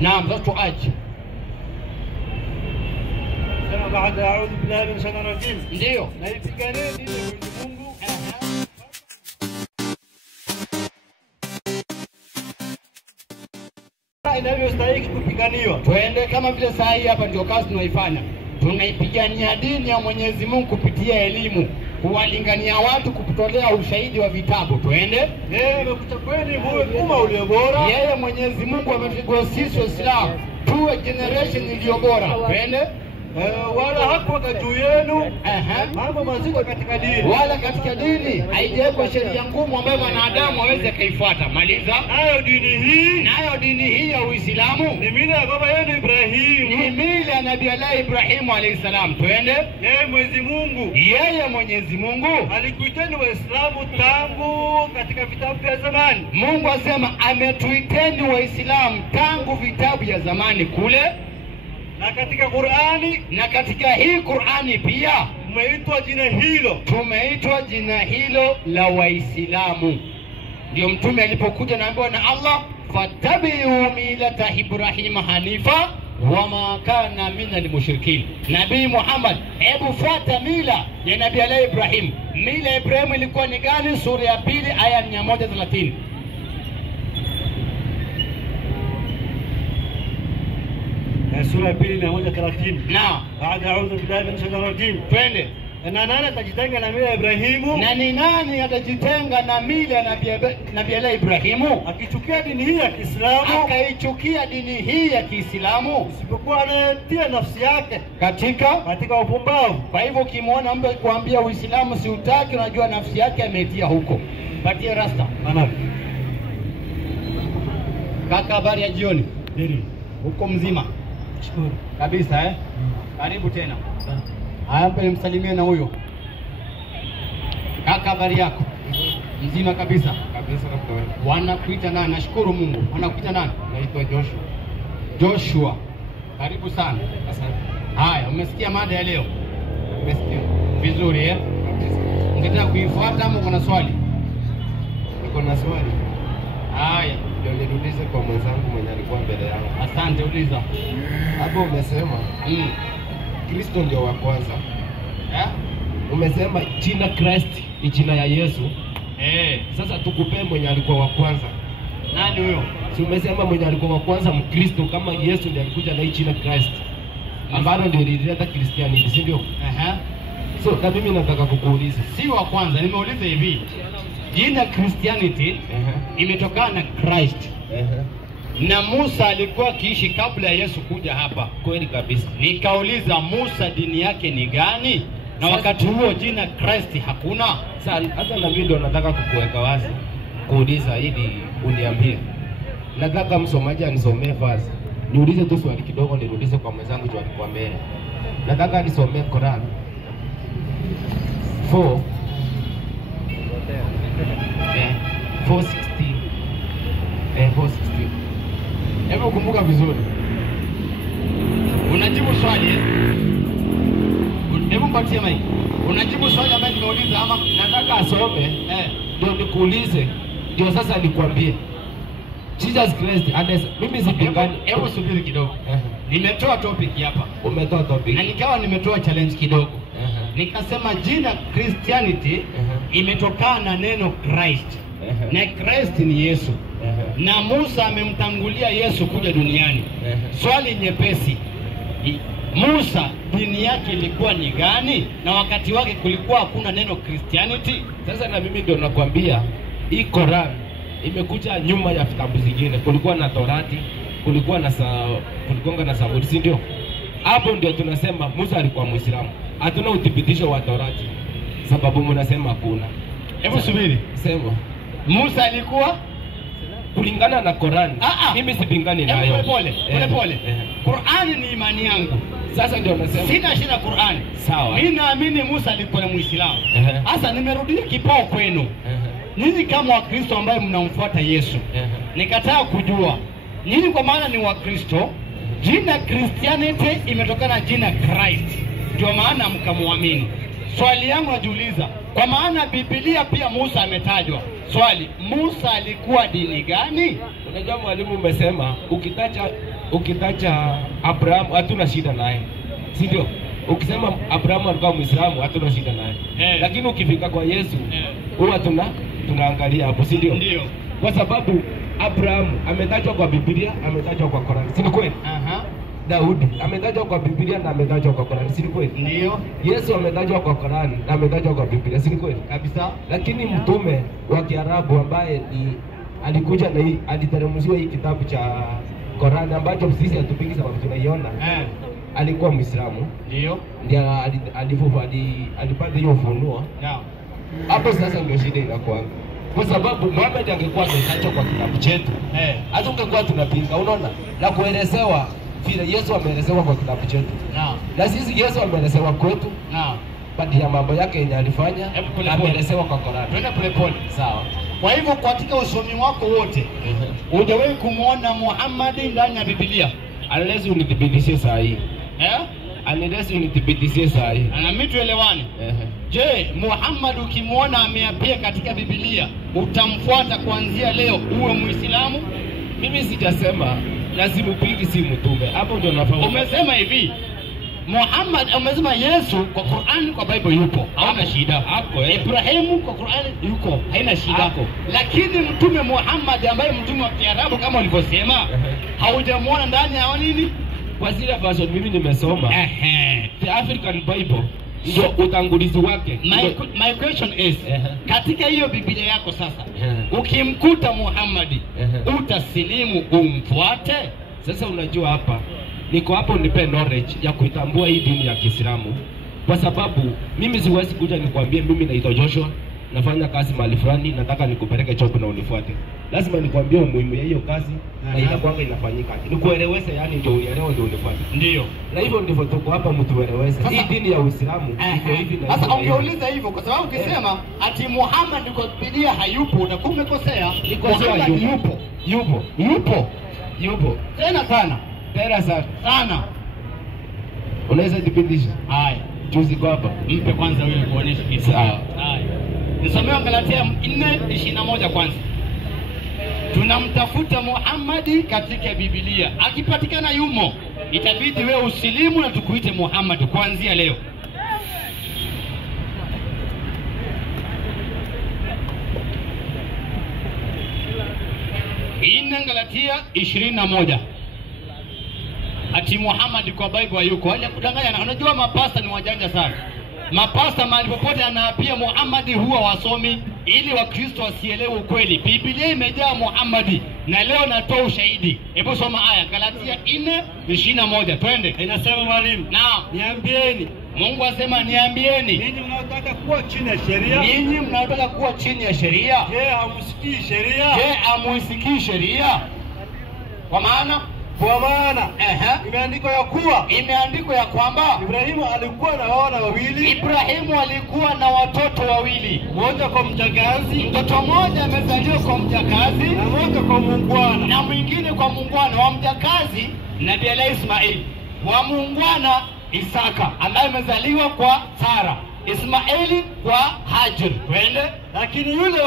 Naam, sasa tuache. Sema baada a'udhu billahi minash shaitanir rajim. Ndio. Na ipiganie dini ya Mwenyezi Mungu. Inavyostahili kupiganiwa. Twende kama vile saa hii hapa ndio kazi tunaifanya. Tunaipigania dini ya Mwenyezi Mungu kupitia elimu, kuwalingania watu, kutolea ushahidi wa vitabu. Twende. Yeye amekuta kweli muwe umma ulio bora. Yeye Mwenyezi Mungu ametuchagua sisi Waislamu tuwe generation iliyo bora. Twende. Wala hakuweka juu yenu mambo mazito katika dini. Wala katika dini haijawekwa sheria ngumu ambayo wanadamu waweze kaifuata. Maliza. Nayo dini hii ya Uislamu ni mila ya baba yenu Ibrahim. Ni mila ya Nabii Allah Ibrahim alayhi salam. Twende. Yeye Mwenyezi Mungu alikuiteni Waislamu tangu katika vitabu vya zamani. Mungu asema ametuiteni Waislamu tangu vitabu vya zamani kule. Na katika Qur'ani, na katika hii Qur'ani pia tumeitwa jina hilo. Tumeitwa jina hilo la Waislamu. Ndio mtume alipokuja naambiwa na Allah, fatabi'u millata Ibrahim hanifa wama kana minal mushrikin. Nabii Muhammad, hebu fuata mila ya Nabii Allah Ibrahim. Mila ya Ibrahim ilikuwa ni gani? Sura ya 2 aya 130. Sura ya 2:130. Naam. Baada a'udhu billahi minash shaitanir rajim. Twende. Na nani atajitenga na mila ya Ibrahimu? Na ni nani atajitenga na mila ya Nabii Allah Ibrahimu? Akichukia dini hii ya Kiislamu. Akaichukia dini hii ya Kiislamu. Isipokuwa anatia nafsi yake katika upumbavu. Kwa hivyo ukimwona mtu kuambia Uislamu si utaki, unajua nafsi yake ametia huko. Patie rasta. Kaka, habari ya jioni. Huko mzima? Shukuru. Kabisa Karibu tena. Haya, msalimie na huyo. Kaka, habari yako? Mzima kabisa? Kabisa kabisa. Wanakuita nani? Nashukuru Mungu. Wanakuita nani? Naitwa Joshua. Joshua. Karibu sana. Asante. Haya, umesikia mada ya leo? Umesikia? Vizuri Kabisa. Ungetaka kuifuata ama kuna swali? Niko na swali. Haya, ndio nirudize kwa mwenzangu mwenye alikuwa mbele yangu. Asante, uliza. Hapo umesema Kristo ndio wa kwanza. Umesema jina Christ ni jina ya Yesu. Sasa tukupe mwenye alikuwa wa kwanza. Nani huyo? Si umesema mwenye alikuwa wa kwanza Mkristo kama Yesu ndiye alikuja na hii jina Christ. Ambalo ndio lilileta Christianity, si ndio? So na mimi nataka kukuuliza, si wa kwanza, nimeuliza hivi. Jina Christianity imetokana na Christ. Na Musa alikuwa akiishi kabla ya Yesu kuja hapa. Kweli kabisa. Nikauliza Musa dini yake ni gani? Na wakati huo jina Christ hakuna. Sasa na mimi ndio nataka kukuweka wazi. Kuuliza ili uniambie. Nataka msomaji anisomee verse. Niulize tu swali kidogo, nirudize kwa mwenzangu jo alikuwa mbele. Nataka nisomee Quran 4 4:16. 4:16. Hebu kumbuka vizuri. Unajibu swali. Hebu mpatie mic. Unajibu swali ambalo nimeuliza ama nataka asome? Ndio nikuulize. Ndio sasa nikwambie. Jesus Christ, mimi sipingani. Hebu subiri kidogo. Nimetoa topic hapa. Umetoa topic. Na nikawa nimetoa challenge kidogo. Nikasema jina Christianity imetokana na neno Christ. Na Christ ni Yesu. Na Musa amemtangulia Yesu kuja duniani. Swali nyepesi. Musa dini yake ilikuwa ni gani? Na wakati wake kulikuwa hakuna neno Christianity. Sasa na mimi ndio nakwambia hii Quran imekuja nyuma ya vitabu zingine. Kulikuwa na Torati, kulikuwa na Zaburi, si ndio? Hapo ndio tunasema Musa alikuwa Muislamu. Hatuna uthibitisho wa Torati. Sababu mnasema hakuna. Hebu subiri. Sema. Musa alikuwa kulingana na Qur'an. Mimi sipingani nayo. Pole. Qur'an ni imani yangu. Sasa ndio nasema sina shida Qur'an. Sawa. Mimi naamini Musa alikuwa Muislamu. Sasa nimerudia kipao kwenu. Nyinyi kama Wakristo ambaye mnamfuata Yesu. Nikataa kujua. Nyinyi kwa maana ni Wakristo, jina Christianity imetokana na jina Christ. Ndio maana mkamwamini. swali yangu najiuliza, kwa maana Biblia pia Musa ametajwa. Swali, Musa alikuwa dini gani? Unajua mwalimu umesema ukitaja Abraham hatuna shida naye. Si ndio? Ukisema Abraham alikuwa Muislamu hatuna shida naye. Lakini ukifika kwa Yesu huwa tunaangalia hapo, si ndio? Ndio. Kwa sababu Abraham ametajwa kwa Biblia, ametajwa kwa Qur'an. Si kweli? Daudi ametajwa kwa Biblia na ametajwa kwa Qur'an. Si kweli? Ndio. Yesu ametajwa kwa Qur'an na ametajwa kwa Biblia. Si kweli? Kabisa. Lakini mtume wa Kiarabu ambaye alikuja na aliteremshiwa hii kitabu cha Qur'an ambacho sisi hatupingi sababu tunaiona. Alikuwa Muislamu. Ndio. Ndio alipata hiyo ufunuo. Naam. Hapo sasa ndio shida inakuwa. Kwa sababu Muhammad angekuwa ametajwa kwa kitabu chetu. Hata ungekuwa tunapinga, unaona? Na kuelezewa vile Yesu ameelezewa kwa kitabu chetu. Naam. Na sisi Yesu ameelezewa kwetu. Naam. Baada ya mambo yake yenye alifanya, ameelezewa kwa Qur'an. Twende polepole. Sawa. Kwa hivyo katika usomi wako wote, hujawahi kumuona Muhammad ndani ya Biblia? Unless unithibitishie saa hii. Unless unithibitishie saa hii. Na mimi tuelewane. Je, Muhammad ukimuona ameapia katika Biblia, utamfuata kuanzia leo uwe Muislamu? Mimi sijasema lazima upigi si mtume. Hapo ndio nafahamu. Umesema hivi, Muhammad, umesema Yesu kwa Qur'an, kwa Bible yupo, hauna shida. Hapo Ibrahimu kwa Qur'an yuko, haina shida. Lakini mtume Muhammad ambaye mtume wa Kiarabu kama ulivyosema, haujamuona ndani ya nini? Kwa zile version mimi nimesoma. The African Bible ndio utangulizi wake. My question is, katika hiyo Biblia yako sasa, ukimkuta Muhammad, utasilimu umfuate? Sasa unajua hapa niko hapo nipe knowledge ya kuitambua hii dini ya Kiislamu, kwa sababu mimi siwezi kuja nikwambie mimi naitwa Joshua nafanya kazi mahali fulani nataka nikupeleke chopo na unifuate. Lazima nikwambie umuhimu ya hiyo kazi na inakuanga inafanyika. Nikueleweze, yani ndio uelewe ndio unifuate. Ndio. Na hivyo ndivyo tuko hapa mtueleweze. Hii dini ya Uislamu iko hivi na sasa ungeuliza hivyo kwa sababu ukisema ati Muhammad kwa Biblia hayupo utakuwa umekosea. Yupo. Tena sana. Unaweza dipindisha? Haya. Juzi kwa hapa. Mpe kwanza wewe kuonesha kitu. Sawa. Haya. Nisomea Galatia 4:21 kwanza. Tunamtafuta Muhammad katika Biblia. Akipatikana yumo, itabidi wewe usilimu na tukuite Muhammad kuanzia leo. Galatia 21. Ati Muhammad kwa Bible hayuko. Wale kudanganya, unajua mapasta ni wajanja sana. Mapasta mahali popote anaapia Muhammad huwa wasomi ili Wakristo wasielewe ukweli. Biblia imejaa Muhammad na leo natoa ushahidi. Hebu soma aya Galatia 4:21. Twende. Inasema mwalimu, naam, niambieni. Mungu asema niambieni. Ninyi mnaotaka kuwa chini ya sheria. Ninyi mnaotaka kuwa chini ya sheria. Je, hamsikii sheria? Je, hamuisikii sheria? Kwa maana imeandikwa ya kwamba Ibrahimu alikuwa na wana wawili. Ibrahimu alikuwa na watoto wawili, mmoja kwa mjakazi, mtoto mmoja amezaliwa kwa mjakazi, na mmoja kwa muungwana, na mwingine kwa muungwana. Wa mjakazi Nabii Ismaili, wa muungwana Isaka ambaye amezaliwa kwa Sara, Ismaili kwa Hajar. Twende. Lakini yule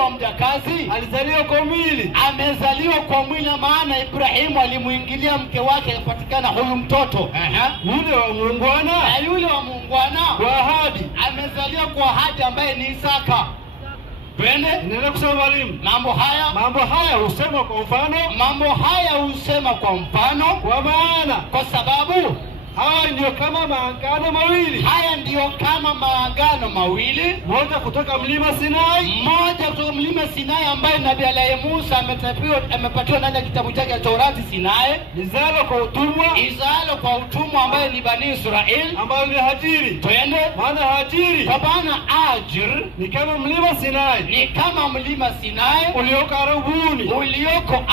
wa mjakazi alizaliwa kwa mwili. Amezaliwa kwa mwili, maana Ibrahimu alimuingilia mke wake akapatikana huyu mtoto. Yule wa muungwana kwa ahadi amezaliwa kwa ahadi ambaye ni Isaka. Twende. Nenda kusema mwalimu. Mambo haya husema kwa mfano. Kwa maana, kwa sababu haya ndio kama maagano mawili. Moja kutoka mlima Sinai, ambaye Nabii Musa amepatiwa ndani ya kitabu chake cha Torati Sinai. Izalo kwa utumwa ambaye ni Bani Israeli, ambaye ni Hajiri. Twende. Maana Hajiri, kwa maana Hajir ni kama mlima Sinai, ulioko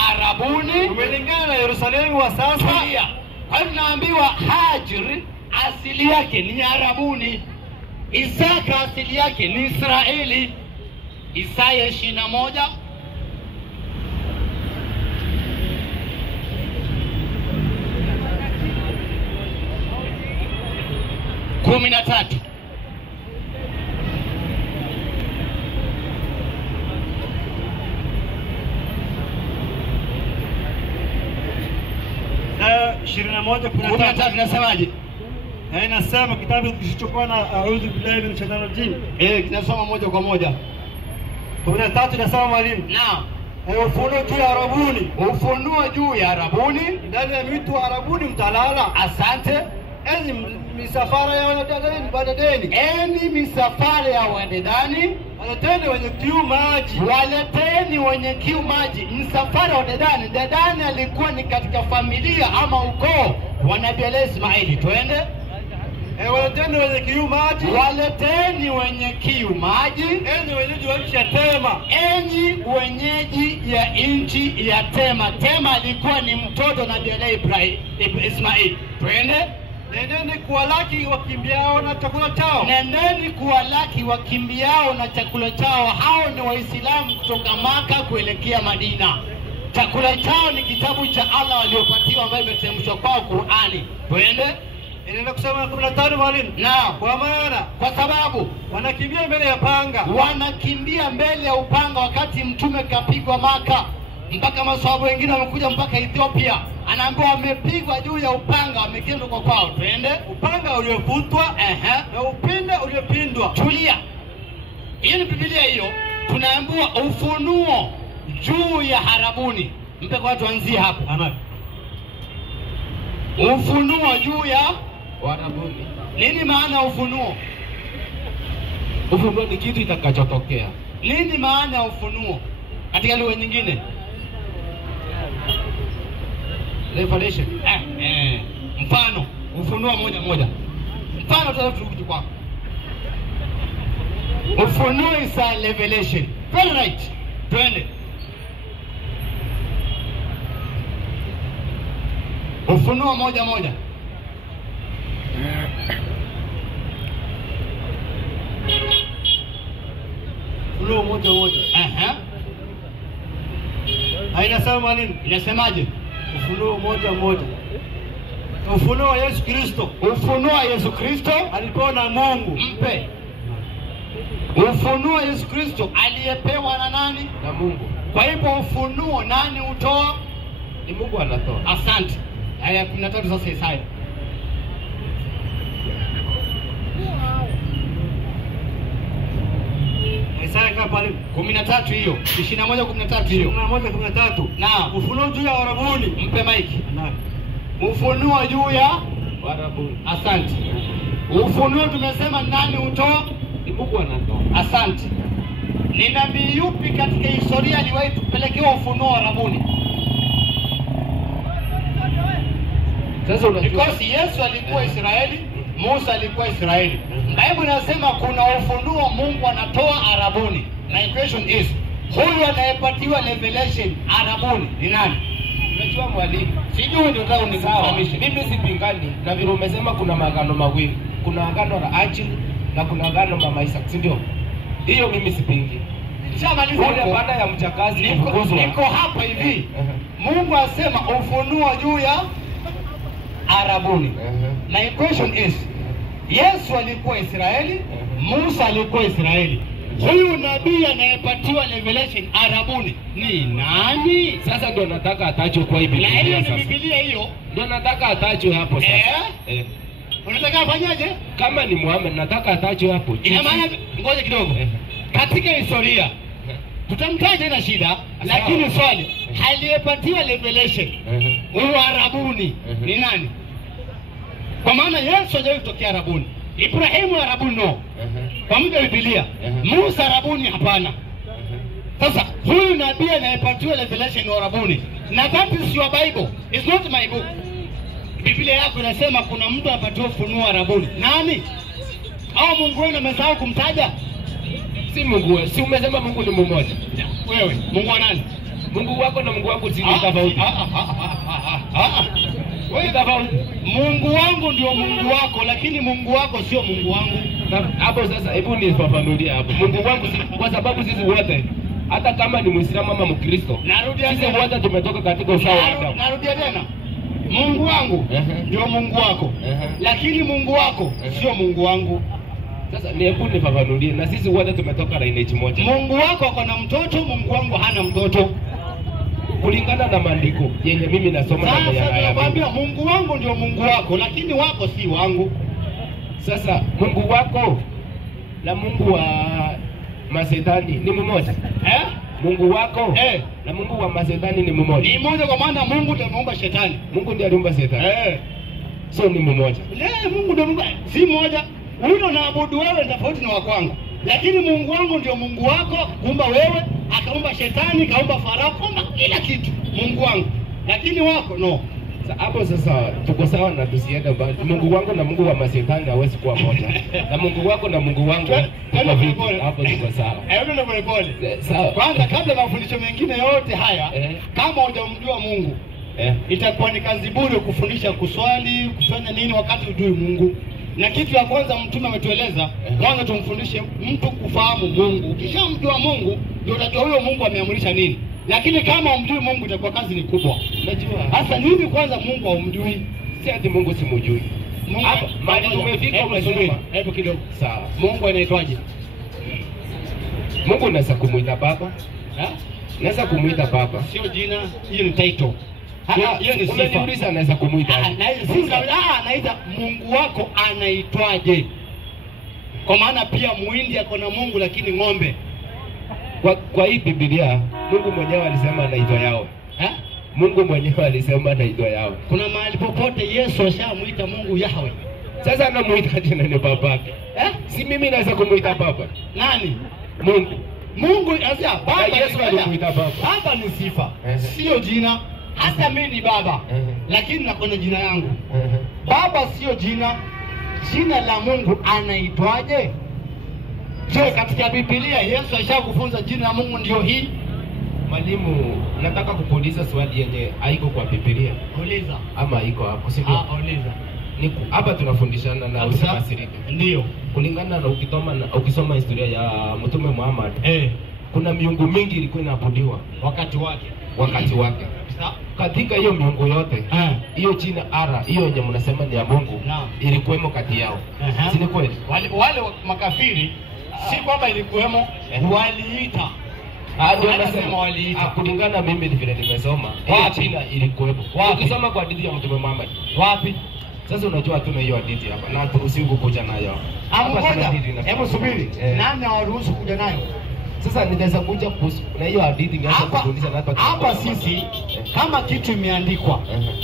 Arabuni, umelingana na Yerusalemu wa sasa. Kwa hivyo naambiwa Hajar asili yake ni Arabuni, Isaka asili yake ni Israeli. Isaya 21. 13. Aya 21 13 nasemaje? Inasema kitabu kilichokuwa na a'udhu billahi minash shaitani rajim. Kinasoma moja kwa moja. 13 inasema mwalimu. Naam. Ufunuo juu ya Arabuni. Ufunuo juu ya Arabuni. Ndani ya mito wa Arabuni mtalala. Asante. Enyi misafara ya wanadani badadeni. Enyi misafara ya wanadani, waleteni wenye kiu maji. Waleteni wenye kiu maji. Msafara wa Dedani. Dedani alikuwa ni katika familia ama ukoo wa Nabii Ismaili. Twende. Waleteni wenye kiu maji. Waleteni wenye kiu maji. Enyi wenyeji wa nchi ya Tema. Enyi wenyeji ya nchi ya Tema. Tema alikuwa ni mtoto Nabii Ismaili. Twende. Nendeni kuwalaki wakimbiao na chakula chao. Nendeni kuwalaki wakimbiao na chakula chao. Hao ni Waislamu kutoka Maka kuelekea Madina. Chakula chao ni kitabu cha Allah waliopatiwa ambayo imeteremshwa kwao Qur'ani. Twende. Inaenda kusema 15 mwalimu. Naam. Kwa maana kwa sababu wanakimbia mbele ya panga. Wanakimbia mbele ya upanga wakati mtume kapigwa Maka. Mpaka maswahaba wengine wamekuja mpaka Ethiopia. Anaambiwa wamepigwa juu ya upanga, wamekimbia kwa kwao. Twende. Upanga uliofutwa na upinde uliopindwa. Tulia. Hiyo ni Biblia hiyo. Tunaambiwa ufunuo juu ya Arabuni. Mpe kwa watu anzie hapo. Amen. Ufunuo juu ya Arabuni. Nini maana ufunuo? Ufunuo ni kitu itakachotokea. Nini maana ufunuo? Katika lugha nyingine. Revelation. Mfano, ufunuo moja moja. Mfano tutarudi kwako. Ufunuo is a revelation. Very right. Twende. Ufunuo moja moja. Ufunuo moja moja. Hainasema mwalimu. Inasemaje? Ufunuo moja moja. Ufunuo wa Yesu Kristo. Ufunuo wa Yesu Kristo alipewa na Mungu. Mpe. Ufunuo wa Yesu Kristo aliyepewa na nani? Na Mungu. Kwa hivyo ufunuo nani utoa? Ni Mungu anatoa. Asante. Aya 13 sasa Isaya. Isaya ngapi pale? 13 hiyo. 21 13 hiyo. 21 13. Naam. Ufunuo juu ya Arabuni. Mpe maiki. Naam. Ufunuo juu ya Arabuni. Asante. Ufunuo tumesema nani utoa? Ni Mungu anatoa. Asante. Ni nabii yupi katika historia aliwahi tupelekewa ufunuo wa Arabuni? Sasa unajua because Yesu alikuwa Israeli, Musa alikuwa Israeli. Biblia inasema kuna ufunuo Mungu anatoa Arabuni. My question is, huyu anayepatiwa revelation Arabuni ni nani? unajua mwalimu, Sijui ndio nataka unikufahamishe. mimi sipingani na vile umesema kuna maagano mawili. Kuna agano la ajili na kuna agano mama Isaac, si ndio? Hiyo mimi sipingi. Ule baada ya mchakazi niko hapa hivi. Mungu asema ufunuo juu ya Arabuni. My question is, Yesu alikuwa Israeli, Musa alikuwa Israeli. Huyu nabii anayepatiwa revelation Arabuni ni nani? Sasa ndio nataka atajwe kwa hii Biblia. Na hiyo ni Biblia hiyo. Ndio nataka atajwe hapo sasa. Unataka afanyaje? Kama ni Muhammad nataka atajwe hapo. Ina maana ngoja kidogo. Katika historia tutamtaja ina shida, lakini swali, aliyepatiwa revelation huyu Arabuni ni nani? Kwa maana Yesu hajawahi kutokea Arabuni. Ibrahimu Arabuni no. Kwa mujibu wa Biblia. Musa Arabuni hapana. Sasa huyu nabii anayepatiwa revelation wa Arabuni, na that is your Bible. It's not my book. Biblia yako inasema kuna mtu anapatiwa ufunuo Arabuni. Nani? Au Mungu wenu amesahau kumtaja? Si Mungu wewe. Si umesema Mungu ni mmoja? Wewe, Mungu wa nani? Mungu wako na Mungu wangu si tofauti. Wewe tofauti. Mungu wangu ndio Mungu wako, lakini Mungu wako sio Mungu wangu. Hapo sasa hebu nifafanulie hapo. Mungu wangu si, kwa sababu sisi wote hata kama ni Muislamu ama Mkristo, narudia sisi wote tumetoka katika usawa wa Adamu. Narudia tena. Mungu wangu ndio Mungu wako. Lakini Mungu wako sio Mungu wangu. Sasa hebu nifafanulie, na sisi wote tumetoka lineage moja. Mungu wako ako na mtoto, Mungu wangu hana mtoto. Kulingana na maandiko yenye mimi nasoma na sasa nakwambia Mungu wangu ndio Mungu wako, lakini wako si wangu. Sasa Mungu wako na Mungu wa Masetani ni mmoja. Mungu wako na Mungu wa Masetani ni mmoja. Ni mmoja kwa maana Mungu ndiye ameumba shetani. Mungu ndiye aliumba shetani. So ni mmoja. Mungu ndiye ameumba, si mmoja. Wewe unaabudu wewe tofauti na wakwangu. Lakini Mungu wangu ndio Mungu wako, kuumba wewe, akaumba shetani, kaumba Farao, kaumba kila kitu. Mungu wangu. Lakini wako no. Hapo sasa tuko sawa na tusiende mbali. Mungu wangu na Mungu wa Masetani hawezi kuwa moja. Na Mungu wako na Mungu wangu hapo tuko sawa. Ndio pole pole. Sawa. Kwanza kabla ya mafundisho mengine yote haya, kama hujamjua Mungu, itakuwa ni kazi bure kufundisha kuswali, kufanya nini wakati hujui Mungu. Na kitu ya kwanza mtume ametueleza, kwanza tumfundishe mtu kufahamu Mungu. Ukishamjua Mungu, ndio utajua huyo Mungu ameamrisha nini. Lakini kama umjui Mungu itakuwa kazi ni kubwa. Unajua? Sasa nini kwanza Mungu haumjui? Si ati Mungu simjui. Hapa mali tumefika umesema. Hebu kidogo. Sawa. Mungu anaitwaje? Mungu unaweza kumuita baba? Naweza kumuita baba. Sio jina, hiyo ni title. Hiyo ni sifa. Unaniuliza anaweza kumuita aje? Anaita Mungu wako anaitwaje? Kwa maana pia Muhindi ako na Mungu lakini ng'ombe. Kwa hii Biblia Mungu mwenyewe alisema anaitwa yao. Mungu mwenyewe alisema anaitwa yao. Kuna mahali popote Yesu ashamuita Mungu Yahweh. Sasa anamuita tena ni babake. Si mimi naweza kumuita baba. Nani? Mungu. Mungu sasa baba Yesu alimuita baba. Baba ni sifa. Sio jina. Hata mimi ni baba. Lakini nakwenda jina yangu. Baba sio jina. Jina la Mungu anaitwaje? Je, katika Biblia Yesu ashakufunza jina la Mungu ndio hii? Mwalimu, nataka kukuuliza swali yenye haiko kwa Biblia. Uliza. Ama iko hapo, si ndio? Uliza. Ni hapa tunafundishana na usafiri. Ndio. Kulingana na ukisoma historia ya Mtume Muhammad, kuna miungu mingi ilikuwa inaabudiwa wakati wake. Katika hiyo miungu yote, hiyo jina ara, hiyo yenye mnasema ni ya Mungu, ilikuwemo kati yao. Si ni kweli? Wale makafiri si kwamba ilikuwemo, waliita. Wanasema waliita. Kulingana mimi vile nimesoma, hiyo jina ilikuwepo. Ukisoma kwa hadithi ya Mtume Muhammad. Wapi? Sasa unajua hatuna hiyo hadithi hapa na turuhusiwi kuja nayo. Hebu subiri. Nani hawaruhusu kuja nayo? Sasa nitaweza kuja na hiyo hadithi ngaanza kufundisha na hapa sisi kama kitu imeandikwa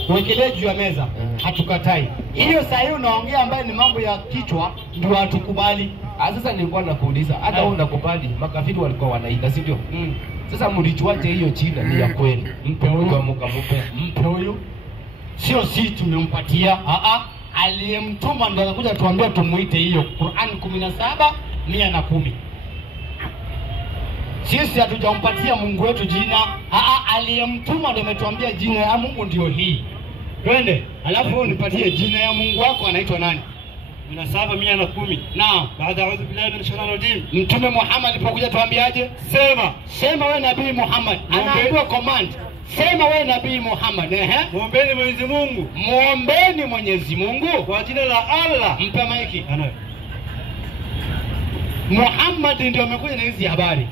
uwekelee juu ya meza hatukatai. Hiyo saa hiyo unaongea ambaye ni mambo ya kichwa ndio hatukubali. Sasa nilikuwa nakuuliza hata wewe unakubali makafiri walikuwa wanaita, si ndio? Sasa mlichuaje hiyo jina ni ya kweli? Mpe huyo mpe huyo. Sio si tumempatia. Aliyemtuma ndio anakuja tuambia tumuite hiyo. Qur'an 17:110. Sisi hatujampatia Mungu wetu jina. Aliyemtuma ndio ametuambia jina ya Mungu ndio hii. Twende. Alafu wewe unipatie jina ya Mungu wako anaitwa nani? 17:110. Naam. Baada a'udhu billahi minash shaitani rajim. Mtume Muhammad alipokuja tuambiaje? Sema wewe Nabii Muhammad. Anaambiwa command. Sema wewe Nabii Muhammad. Muombeni Mwenyezi Mungu. Muombeni Mwenyezi Mungu kwa jina la Allah. Mpe maiki. Muhammad ndio amekuja na hizi habari.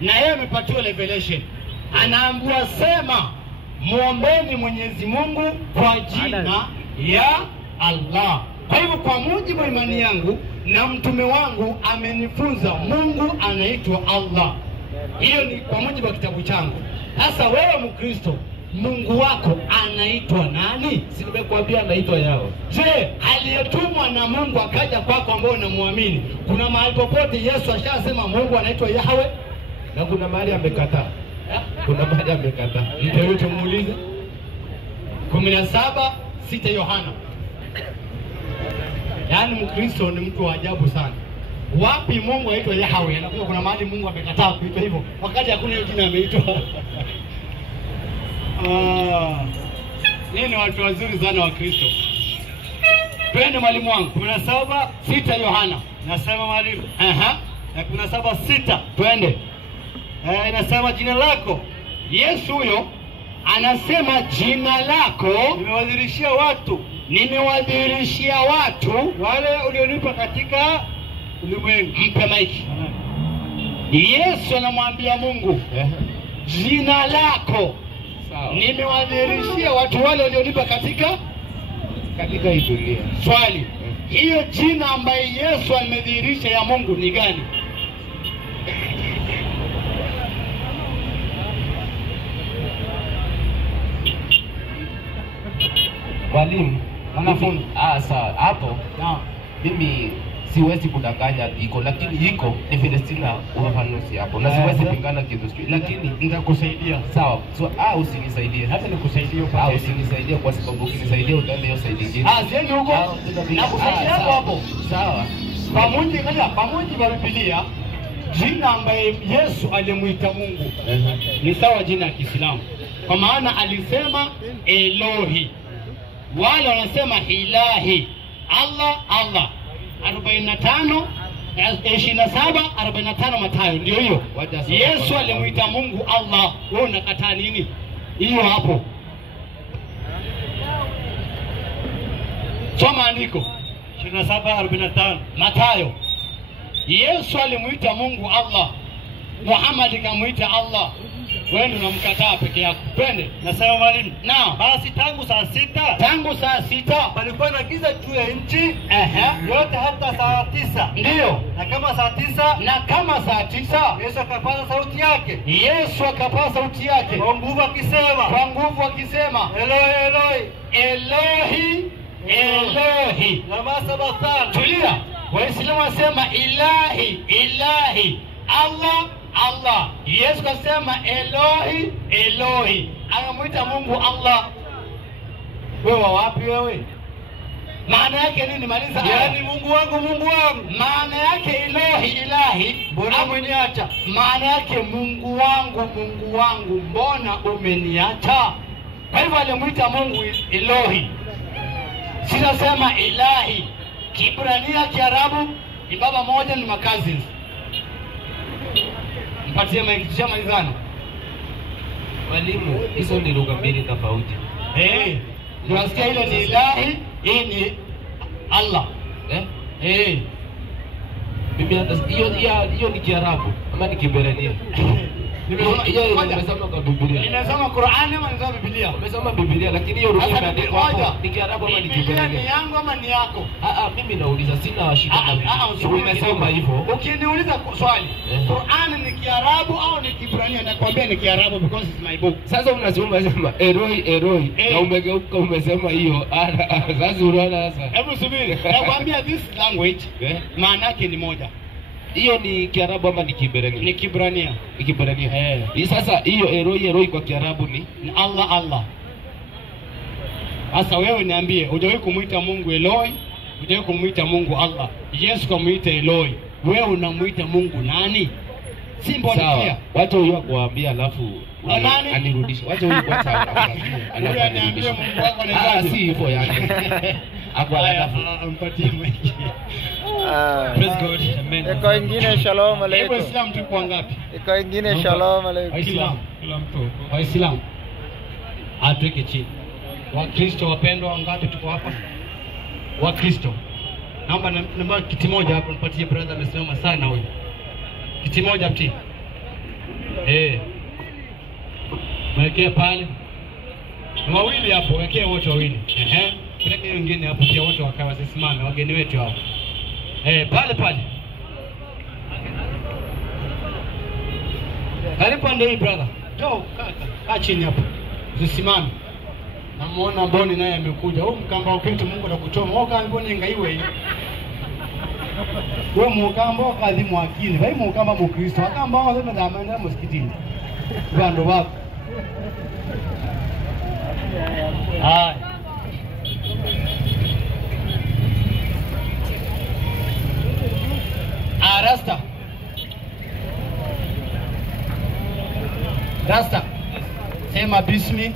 Na yeye amepatiwa revelation. Anaambiwa sema muombeni Mwenyezi Mungu kwa jina ya Allah. Kwa hivyo kwa mujibu wa imani yangu na mtume wangu amenifunza Mungu anaitwa Allah. Hiyo ni kwa mujibu wa kitabu changu. Sasa wewe Mkristo, Mungu wako anaitwa nani? Si nimekuambia anaitwa yao. Je, aliyetumwa na Mungu akaja kwako ambao unamwamini, kuna mahali popote Yesu ashasema Mungu anaitwa Yahweh? Na kuna mahali amekataa. Kuna mahali amekataa. Mpe yote muulize. 17:6 Yohana. Yaani Mkristo ni mtu wa ajabu sana. Wapi Mungu anaitwa Yahweh? Anakuwa kuna mahali Mungu amekataa kuitwa hivyo wakati hakuna hiyo jina ameitwa. Nini watu wazuri sana wa Kristo. Twende mwalimu wangu. 17:6 Yohana. Nasema mwalimu. Na 17:6. Twende. Inasema jina lako Yesu huyo Anasema jina lako nimewadhihirishia watu wale ulionipa katika ulimwengu. Mpe maiki. Yesu anamwambia Mungu, jina lako nimewadhihirishia watu wale ulionipa katika hii dunia. Swali, hiyo jina ambaye Yesu amedhihirisha ya Mungu ni gani? Walimu, wanafunzi. Sawa, hapo. Mimi siwezi kudanganya iko, lakini iko ni vile sina ufafanuzi hapo. Na siwezi pingana kitu sio, lakini nitakusaidia. Sawa. So usinisaidie. Hata nikusaidie usinisaidie kwa sababu ukinisaidia utaenda hiyo side nyingine. Siende huko. Nakusaidia hapo. Sawa. Pamoja na Biblia, jina ambaye Yesu alimuita Mungu ni sawa jina ya Kiislamu. Kwa maana alisema Elohi. Wale wanasema ilahi. Allah 45 27 45 Mathayo ndio hiyo. Yesu alimuita Mungu Allah. Wewe unakataa nini? Hiyo hapo. Soma andiko 27:45 Mathayo. Yesu alimuita Mungu Allah. Muhammad kamuita Allah. Wewe unamkataa peke yako. Twende. Nasema mwalimu. Naam. Basi tangu saa 6 palikuwa na giza juu ya nchi. Yote hata saa 9. Ndio. Na kama saa 9 Yesu akapaza sauti yake. Kwa nguvu akisema. Elohi. Lama sabachthani. Tulia. Waislamu wasema ilahi. Allah. Yesu kasema Elohi. Anamuita Mungu Allah. Wewe wapi wewe? Maana yake nini? Maliza. Yaani Mungu wangu. Maana yake ilahi. Mbona umeniacha? Maana yake Mungu wangu, mbona umeniacha? Kwa hivyo alimuita Mungu Elohi. Sinasema ilahi. Kibrania, Kiarabu ni baba moja, ni makazi. Mpatie maikisha malizana. Walimu, hizo ni lugha mbili tofauti. Unasikia ile ni ilahi, hii ni Allah. Mimi hata hiyo ni Kiarabu ama ni Kibrania? Nimesoma kwa Biblia. Nimesoma Qur'ani ama nimesoma Biblia? Nimesoma Biblia, lakini hiyo lugha imeandikwa ni Kiarabu ama ni Kibrania? Ni yangu ama ni yako? Mimi nauliza, sina shida na umesema hivyo. Ukiniuliza swali, Qur'ani ni Kiarabu au ni Kibrania? Nakwambia ni Kiarabu because it's my book. Sasa unasema Eroi na umegeuka umesema hiyo. Sasa unaona sasa. Hebu subiri. Nakwambia this language maana yake ni moja. Hiyo ni Kiarabu ama ni Kibrania? Ni Kibrania. Ni Kibrania. Sasa hiyo Eroi kwa Kiarabu ni Allah. Sasa wewe niambie, hujawahi kumuita Mungu Eloi? Hujawahi kumuita Mungu Allah? Yesu kumuita Eloi. Wewe unamuita Mungu nani? Si mbona wacha huyo kuambia alafu anirudishe. Wacha huyo kwanza aniambie Mungu wako ni si hivyo yani. Hapo alafu ampatie mwingi. Praise God. Amen. Iko ingine shalom alaykum. Waislamu tuko wangapi? Iko ingine shalom alaykum. Waislamu. Waislamu. Atuweke chini. Wakristo wapendwa wangapi tuko hapa? Wakristo. Naomba kiti moja hapo nipatie brother, amesimama sana huyu. Kiti moja mti. Mwekee pale. Ni wawili hapo, wekee wote wawili. Peleke hiyo nyingine hapo pia wote wakae wasimame, wageni wetu hao. Pale. Karibu pande hii brother. Njoo kaa chini hapo. Usisimame. Namuona Boni naye amekuja. Huyu mkamba uketi Mungu atakuchoma. Oka Boni ngaiwe hii. Wewe mukamba kadhimu akili. Wewe mukamba Mkristo. Akamba wao sema zamani msikitini. Bando wako. Hai. Rasta. Sema bismi.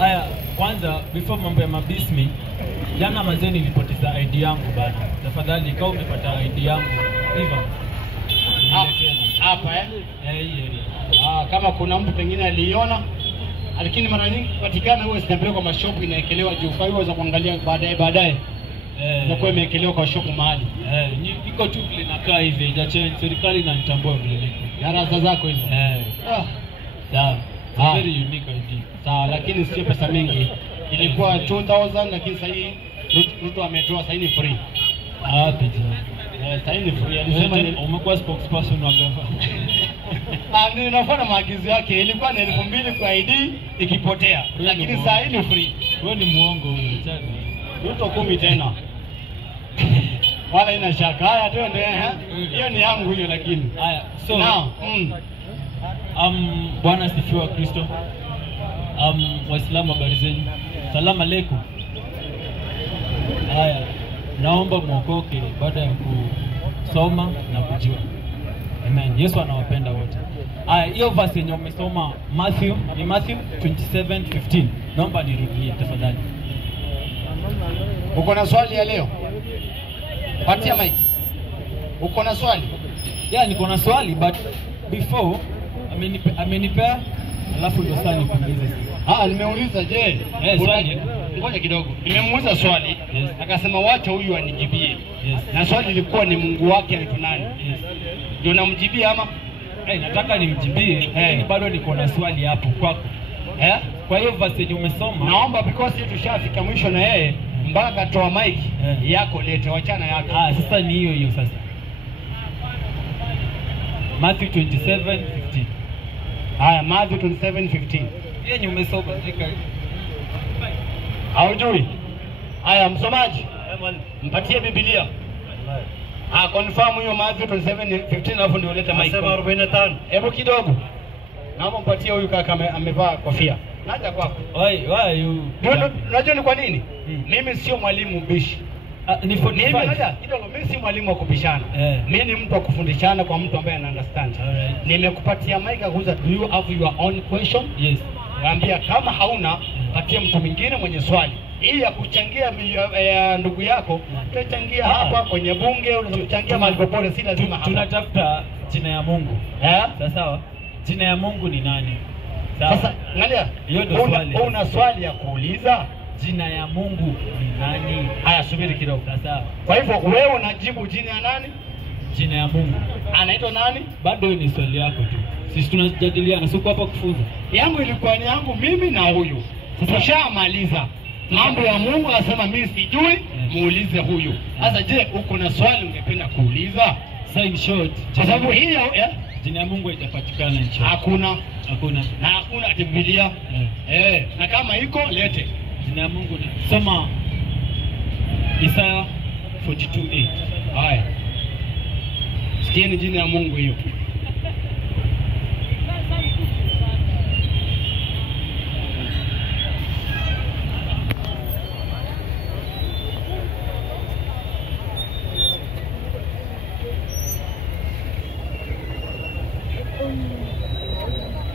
Aya, kwanza before mambo ya mabismi, jana mazeni nilipoteza ID yangu bana. Tafadhali kama umepata ID yangu hivyo. Hapa hii area. Kama kuna mtu pengine aliona lakini mara nyingi patikana huwa zinapelekwa kwa mashopu, inaekelewa juu. Kwa hiyo za kuangalia baadaye inakuwa imewekelewa kwa shopu mahali. Niko tu vile nakaa hivi, hajachange, serikali inanitambua vile niko. Darasa zako hizo. Sawa. Very unique idea. Sawa, lakini sio pesa mingi. Ilikuwa 2000 lakini sasa hii Ruto ametoa, sasa ni free. Sasa ni free. Alisema umekuwa spokesperson wa gava. Ninafuata maagizo yake. Ilikuwa ni 2000 kwa ID ikipotea. Lakini sasa ni free. Wewe ni muongo huyo. Ruto 10 tena. Wala ina shaka. Haya twende hiyo ni yangu hiyo lakini. Haya. So now, Bwana asifiwe Kristo. Waislamu habari zenu. Salamu alaykum. Haya. Naomba muokoke baada ya kusoma na kujua. Amen. Yesu anawapenda wote. Haya, hiyo verse yenye umesoma Matthew 27:15. Naomba nirudie tafadhali. Uko na swali ya leo? Patia mic. Uko na swali? Yeah, niko na swali but before amenipea alafu ndio sasa nikuulize sasa. Nimeuliza je? Swali. Ngoja kidogo. Nimemuuliza swali, yes. Akasema wacha huyu anijibie. Yes. Na swali lilikuwa ni Mungu wake anaitwa nani? Yes. Ndio namjibia ama? Nataka nimjibie, lakini bado niko na swali hapo kwako. Kwa hiyo verse yenye umesoma, naomba because sisi tushafika mwisho na yeye mpaka toa mic yako lete, wachana yake. Sasa ni hiyo sasa. Matthew 27:15. Haya, Matthew 27:15. Yeye umesoma tika. Haujui? Haya, msomaji. Mpatie Biblia. Confirm hiyo Matthew 27:15 alafu ndio leta mic. Nasema 45. Hebu kidogo. Naomba mpatie huyu kaka amevaa kofia. Naja kwako. Why you? Unajua ni kwa nini? Mimi sio mwalimu mbishi. Ni 45. Kidogo mimi si mwalimu wa kubishana. Mimi ni mtu wa kufundishana kwa mtu ambaye ana understand. Nimekupatia mic akuuza, do you have your own question? Yes. Waambia kama hauna, patia mtu mwingine mwenye swali. Hii ya kuchangia ndugu yako, utachangia hapa kwenye bunge, unachangia mahali popote, si lazima hapa. Tunatafuta jina ya Mungu. Sawa? Jina ya Mungu ni nani? Sasa angalia, hiyo ndio swali. Una swali ya kuuliza? Jina ya Mungu ni nani? Haya, subiri kidogo. Sasa kwa hivyo wewe unajibu jina ya nani? Jina ya Mungu. Anaitwa nani? Bado ni swali yako tu. Sisi tunajadiliana, sio hapa kufunza. Yangu ilikuwa ni yangu mimi na huyu. Tushamaliza. Mambo ya Mungu anasema mimi sijui, muulize huyu. Sasa je, uko na swali ungependa kuuliza? Say in short. Kwa sababu hiyo jina ya Mungu itapatikana in short. Hakuna. Na hakuna Biblia. Yeah. Na kama iko lete. Jina ya Mungu ni soma Isaya 42:8. Haya. Sikieni jina ya Mungu hiyo.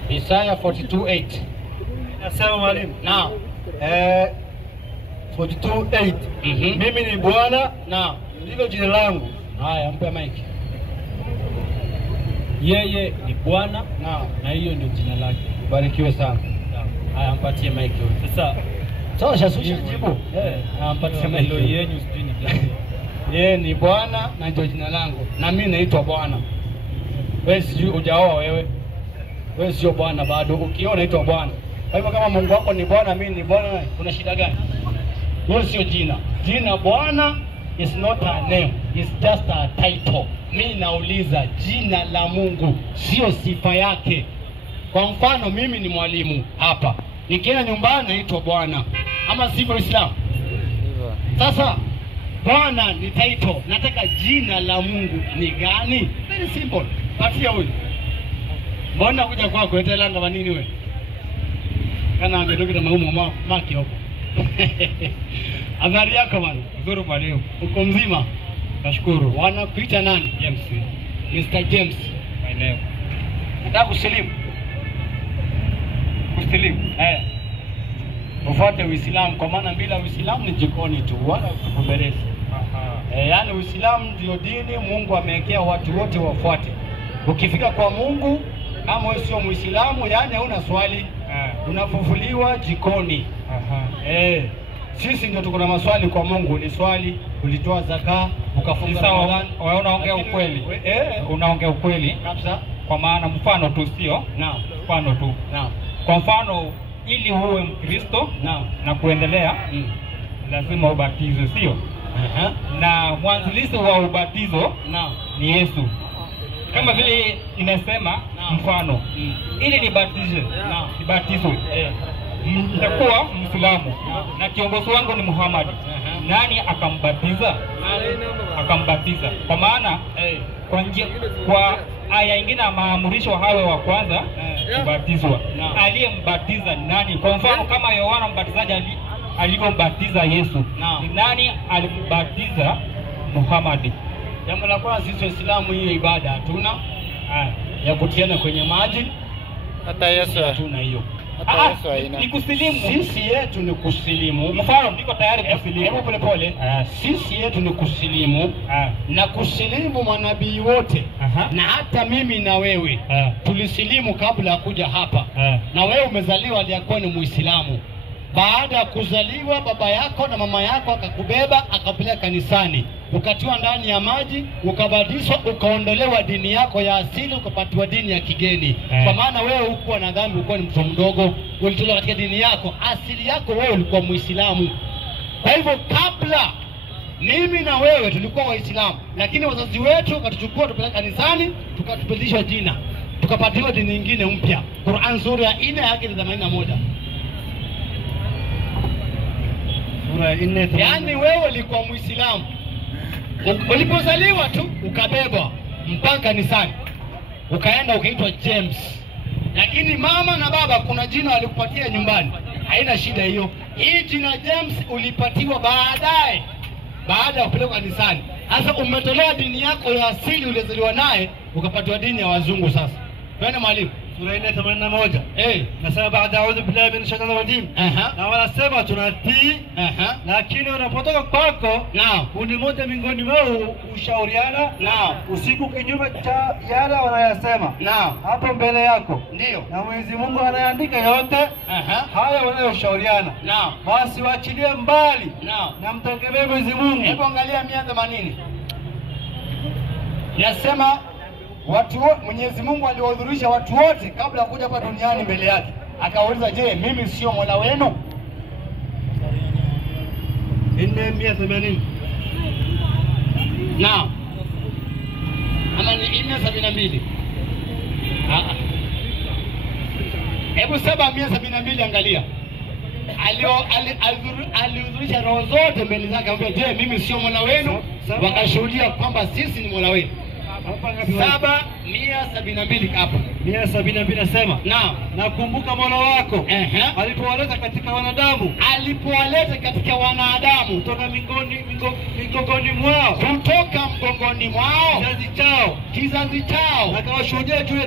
Isaya 42:8. Nasema mwalimu. Naam. 42:8. Mimi ni Bwana na ndilo jina langu. Haya, mpe mic. Yeye ni Bwana na hiyo ndio jina lake. Barikiwe sana. Haya, mpatie mic huyo. Sasa shasushi jibu. Mpatie mic. Ndio yenu sijini gani. Yeye ni Bwana na ndio jina langu. Na mimi naitwa Bwana. Wewe sijui hujaoa wewe. Wewe sio Bwana bado. Ukiona unaitwa Bwana. Kwa hivyo kama Mungu wako ni Bwana, mimi ni Bwana, kuna shida gani? Hiyo sio jina. Jina Bwana is not a name, it's just a title. Mimi nauliza jina la Mungu, sio sifa yake. Kwa mfano mimi ni mwalimu hapa. Nikienda nyumbani naitwa Bwana. Ama sivyo Uislamu? Sasa Bwana ni title. Nataka jina la Mungu ni gani? Very simple. Patia huyu. Mbona kuja kwako etelanga manini wewe? Kana ametoka na maumo maki hapo. Habari yako bwana? Nzuri mwalimu. Uko mzima? Nashukuru. Wanakuita nani? James. Mr. James. My name. Nataka kusilimu. Kusilimu. Ufuate Uislamu kwa maana bila Uislamu ni jikoni tu, wala kukuberesi. Yaani Uislamu ndio dini Mungu amewekea watu wote wafuate. Ukifika kwa Mungu kama wewe sio Muislamu, yani hauna swali. unafufuliwa jikoni. Sisi ndio tuko na maswali kwa Mungu. Uliswali, ulitoa zaka, ukafunga Ramadhani. Unaongea ukweli. Unaongea ukweli kabisa. Kwa maana mfano tu sio? Naam. Mfano tu. Naam. Kwa mfano ili uwe Mkristo na kuendelea lazima ubatizwe, sio? Na mwanzilishi wa ubatizo ni Yesu. Kama vile inasema mfano ili nibatizwe nitakuwa Muislamu na kiongozi wangu ni Muhammad. Nani akambatiza? Akambatiza. Kwa maana kwa aya nyingine maamurisho hawe wa kwanza kubatizwa. Aliyembatiza nani? Kwa mfano kama Yohana Mbatizaji alivyombatiza Yesu, ni nani alimbatiza? Muhammad. Jambo la kwanza, sisi Waislamu hiyo ibada hatuna ya kutiana kwenye maji. Hata Yesu hatuna hiyo. Ni kusilimu. Sisi yetu ni kusilimu. Mfano niko tayari kusilimu. Hebu pole pole. Sisi yetu ni kusilimu. Na kusilimu manabii wote. Na hata mimi na wewe tulisilimu kabla ya kuja hapa. Na wewe umezaliwa aliyakuwa ni Muislamu. Baada ya kuzaliwa baba yako na mama yako akakubeba akapeleka kanisani, ukatiwa ndani ya maji, ukabatizwa, ukaondolewa dini yako ya asili, ukapatiwa dini ya kigeni. Kwa maana wewe hukuwa na dhambi, ulikuwa ni mtoto mdogo, ulitolewa katika dini yako asili yako, wewe ulikuwa Muislamu. Kwa hivyo kabla mimi na wewe tulikuwa Waislamu, lakini wazazi wetu wakatuchukua tupeleka kanisani, tukatupelishwa jina, tukapatiwa dini nyingine mpya. Qur'an sura ya 4 yake 81. Yaani wewe ulikuwa Muislamu, ulipozaliwa tu ukabebwa mpaka kanisani, ukaenda ukaitwa James. Lakini mama na baba kuna jina walikupatia nyumbani, haina shida hiyo. Hii jina James ulipatiwa baadaye, baada ya kupelekwa kanisani. Sasa umetolewa dini yako ya asili ulizaliwa naye, ukapatiwa dini ya wazungu. Sasa twende mwalimu. Sura 4:81. Nasema baada a'udhu billahi minash shaitani rajim. Na wanasema tunatii, lakini unapotoka kwako kundi moja miongoni mwao ushauriana usiku kinyume cha yale wanayosema hapo mbele yako. Ndio. Na Mwenyezi Mungu anaandika yote haya wanayoshauriana. Basi waachilie mbali na mtegemee Mwenyezi Mungu. Hebu angalia 180. Nasema watu Mwenyezi Mungu aliwadhurisha watu wote kabla ya kuja hapa duniani mbele yake. Akauliza, je, mimi sio Mola wenu? 480. Naam. Ama ni 472. Hebu 772 angalia. Alihudhurisha roho zote mbele zake, akamwambia, je, mimi sio Mola wenu? Wakashuhudia kwamba sisi ni Mola wenu. 772 hapo. 172 nasema nakumbuka Mola wako alipowaleta katika wanadamu, kutoka migongoni mwao, kizazi chao, akawashuhudia juu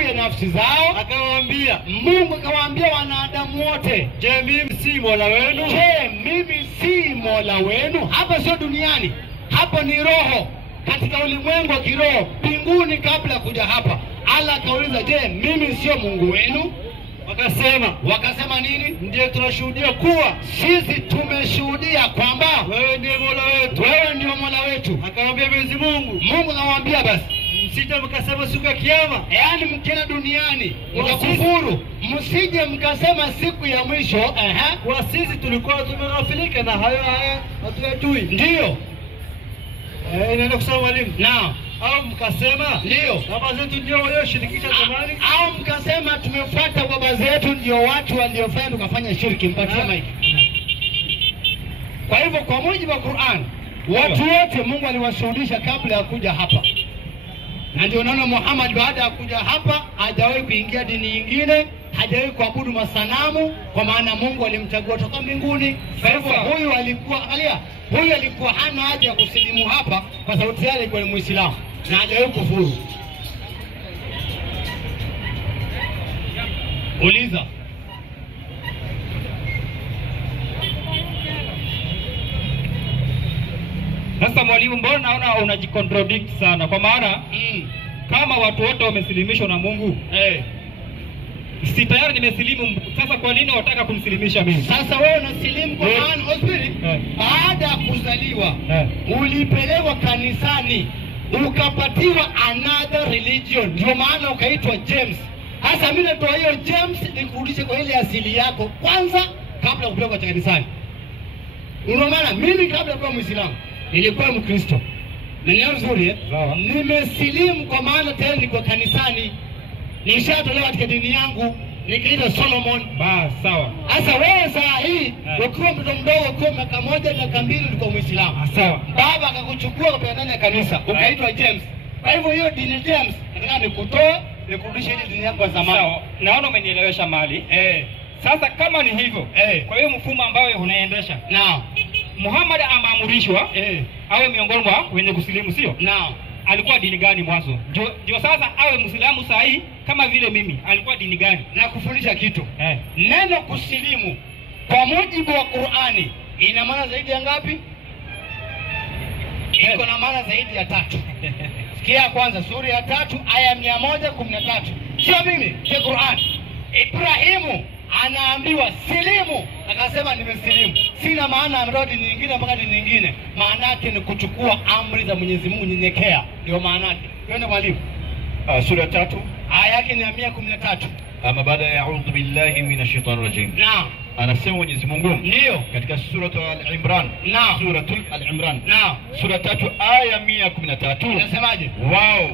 ya nafsi zao, akawaambia, Mungu akawaambia wanadamu wote, je, mimi si Mola wenu? Hapa sio duniani, hapo ni roho, katika ulimwengu wa kiroho mbinguni. Kabla ya kuja hapa, Allah akauliza, je, mimi sio Mungu wenu? Wakasema nini? Ndiyo, tunashuhudia kuwa sisi tumeshuhudia kwamba wewe ndiye Mola wetu. Akamwambia Mwenyezi Mungu, akamwambia, basi msije mkasema siku ya kiyama, yaani mkienda duniani mtakufuru, msije mkasema siku ya mwisho kwa sisi tulikuwa tumeghafilika na hayo hatuyajui. Ndio. Inaenda kusema mwalimu. Au mkasema ndio baba zetu ndio walioshirikisha zamani, au mkasema tumefuata baba zetu ndio watu waliofanya tukafanya shirki. Mpatie mic. Kwa hivyo kwa mujibu wa Qur'an, watu wote Mungu aliwashuhudisha kabla ya kuja hapa. Na ndio unaona Muhammad baada ya kuja hapa hajawahi kuingia dini nyingine, hajawahi kuabudu masanamu, kwa maana Mungu alimchagua toka mbinguni. Kwa hivyo huyu alikuwa hana haja ya kusilimu hapa, kwa sababu tayari alikuwa ni Muislamu na hajawahi kufuru. Uliza. Sasa mwalimu, mbona naona unajicontradict sana? Kwa maana kama watu wote wamesilimishwa na Mungu, Si tayari nimesilimu, sasa kwa nini wataka kumsilimisha mimi? Sasa wewe unasilimu kwa maana hospitali baada ya kuzaliwa ulipelekwa kanisani ukapatiwa another religion, ndio maana ukaitwa James. Sasa mimi natoa hiyo James nikurudishe kwa ile asili yako kwanza kabla ya kupelekwa kanisani. Unaona mimi kabla kuwa Muislamu nilikuwa Mkristo. Nani nzuri nimesilimu kwa maana tayari niko kanisani. Nishatolewa katika dini yangu nikaitwa Solomon. Sawa. Sasa wewe saa hii ukiwa mtoto mdogo ukiwa miaka moja miaka mbili ulikuwa Muislamu. Sawa. Baba akakuchukua kwa ndani ya kanisa ukaitwa James. Kwa hivyo hiyo dini James nataka nikutoe nikurudishe ile dini yako ya zamani. Sawa. Naona umenielewesha mali. Sasa kama ni hivyo, kwa hiyo mfumo ambao unaendesha. Naam. Muhammad ameamrishwa awe miongoni mwa wenye kusilimu, sio? Naam. Alikuwa dini gani mwanzo? Ndio sasa awe Muislamu saa hii kama vile mimi. Alikuwa dini gani? Na kufundisha kitu. Neno kusilimu kwa mujibu wa Qur'ani ina maana zaidi ya ngapi? Iko na maana zaidi ya 3. Sikia kwanza sura ya 3 aya 113. Sio mimi, ni Qur'an. Ibrahimu anaambiwa silimu, akasema nimesilimu. Sina maana ametoa dini nyingine mpaka dini nyingine. Maana yake ni kuchukua amri za Mwenyezi Mungu, nyenyekea. Ndio maana yake. Twende mwalimu. Sura 3 aya yake ni 113. ama baada ya a'udhu billahi minash shaitani rajim. Naam. Anasema Mwenyezi Mungu ndio katika suratul al-Imran. Naam. Suratul al-Imran. Naam. Sura 3 aya 113. Inasemaje? Wao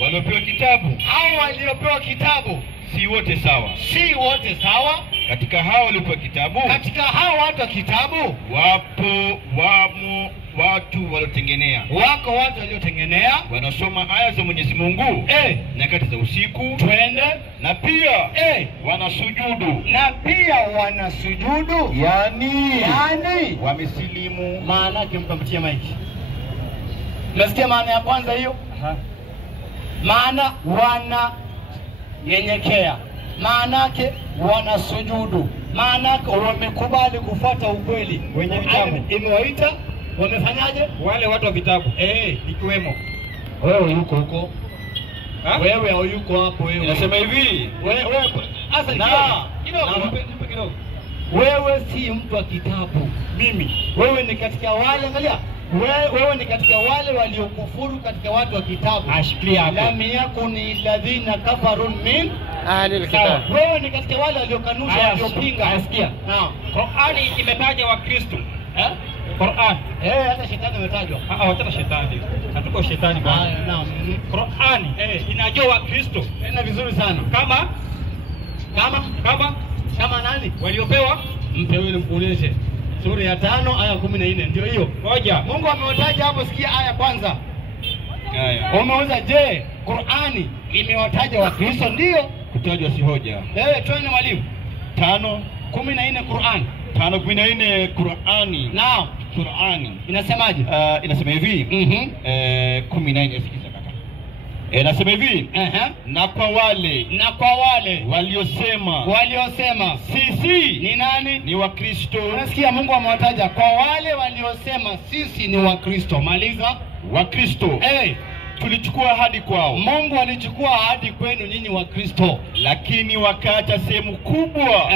waliopewa kitabu. Hao waliopewa kitabu si wote sawa. Si wote sawa. Katika hao waliopewa kitabu. Katika hao watu wa kitabu wamo watu waliotengenea. Wako watu waliotengenea. Wanasoma aya za Mwenyezi Mungu nyakati za usiku. Twende. Na pia wanasujudu. Na pia wanasujudu. Yani wamesilimu. Maana yake mkamtia maiki. Unasikia maana ya kwanza hiyo? Maana wana nyenyekea. Maana yake wanasujudu. Maana yake wamekubali kufuata ukweli. Wenye vitabu imewaita wamefanyaje? Wale watu wa vitabu ikiwemo wewe yuko huko. Wewe au yuko hapo wewe. Inasema hivi. Wewe sasa kidogo. Wewe si mtu wa kitabu. Mimi. Wewe ni katika wale, angalia. Wewe ni katika wale waliokufuru katika watu wa kitabu. Ashikilia hapo. Lam yakuni alladhina kafaru min ahli alkitab. Wewe ni katika wale waliokanusha, waliopinga. Asikia. Naam. Qur'ani imetaja wa Kristo. Qur'an. Hata shetani ametajwa. Hata shetani. Hatuko shetani bwana. Naam. Qur'ani inajua wa Kristo. Tena vizuri sana. Kama nani? Waliopewa mpewe mkulishe. Sura ya 5 aya 14 ndio hiyo. Moja. Mungu amewataja hapo, sikia aya kwanza. Umeuza je, Qur'ani imewataja wa Kristo? Ndio. Kutajwa si hoja. Twende mwalimu. 5:14 Qur'an. 5:14 Qur'ani. Naam. Qur'ani. Inasemaje? Inasema hivi. 19 sikiza kaka. Inasema hivi. Na kwa wale waliosema sisi ni nani? Ni wa Kristo. Unasikia Mungu amewataja kwa wale waliosema sisi ni wa Kristo. Maliza. Wa Kristo. Tulichukua ahadi kwao. Mungu alichukua ahadi kwenu nyinyi wa Kristo, lakini wakaacha sehemu kubwa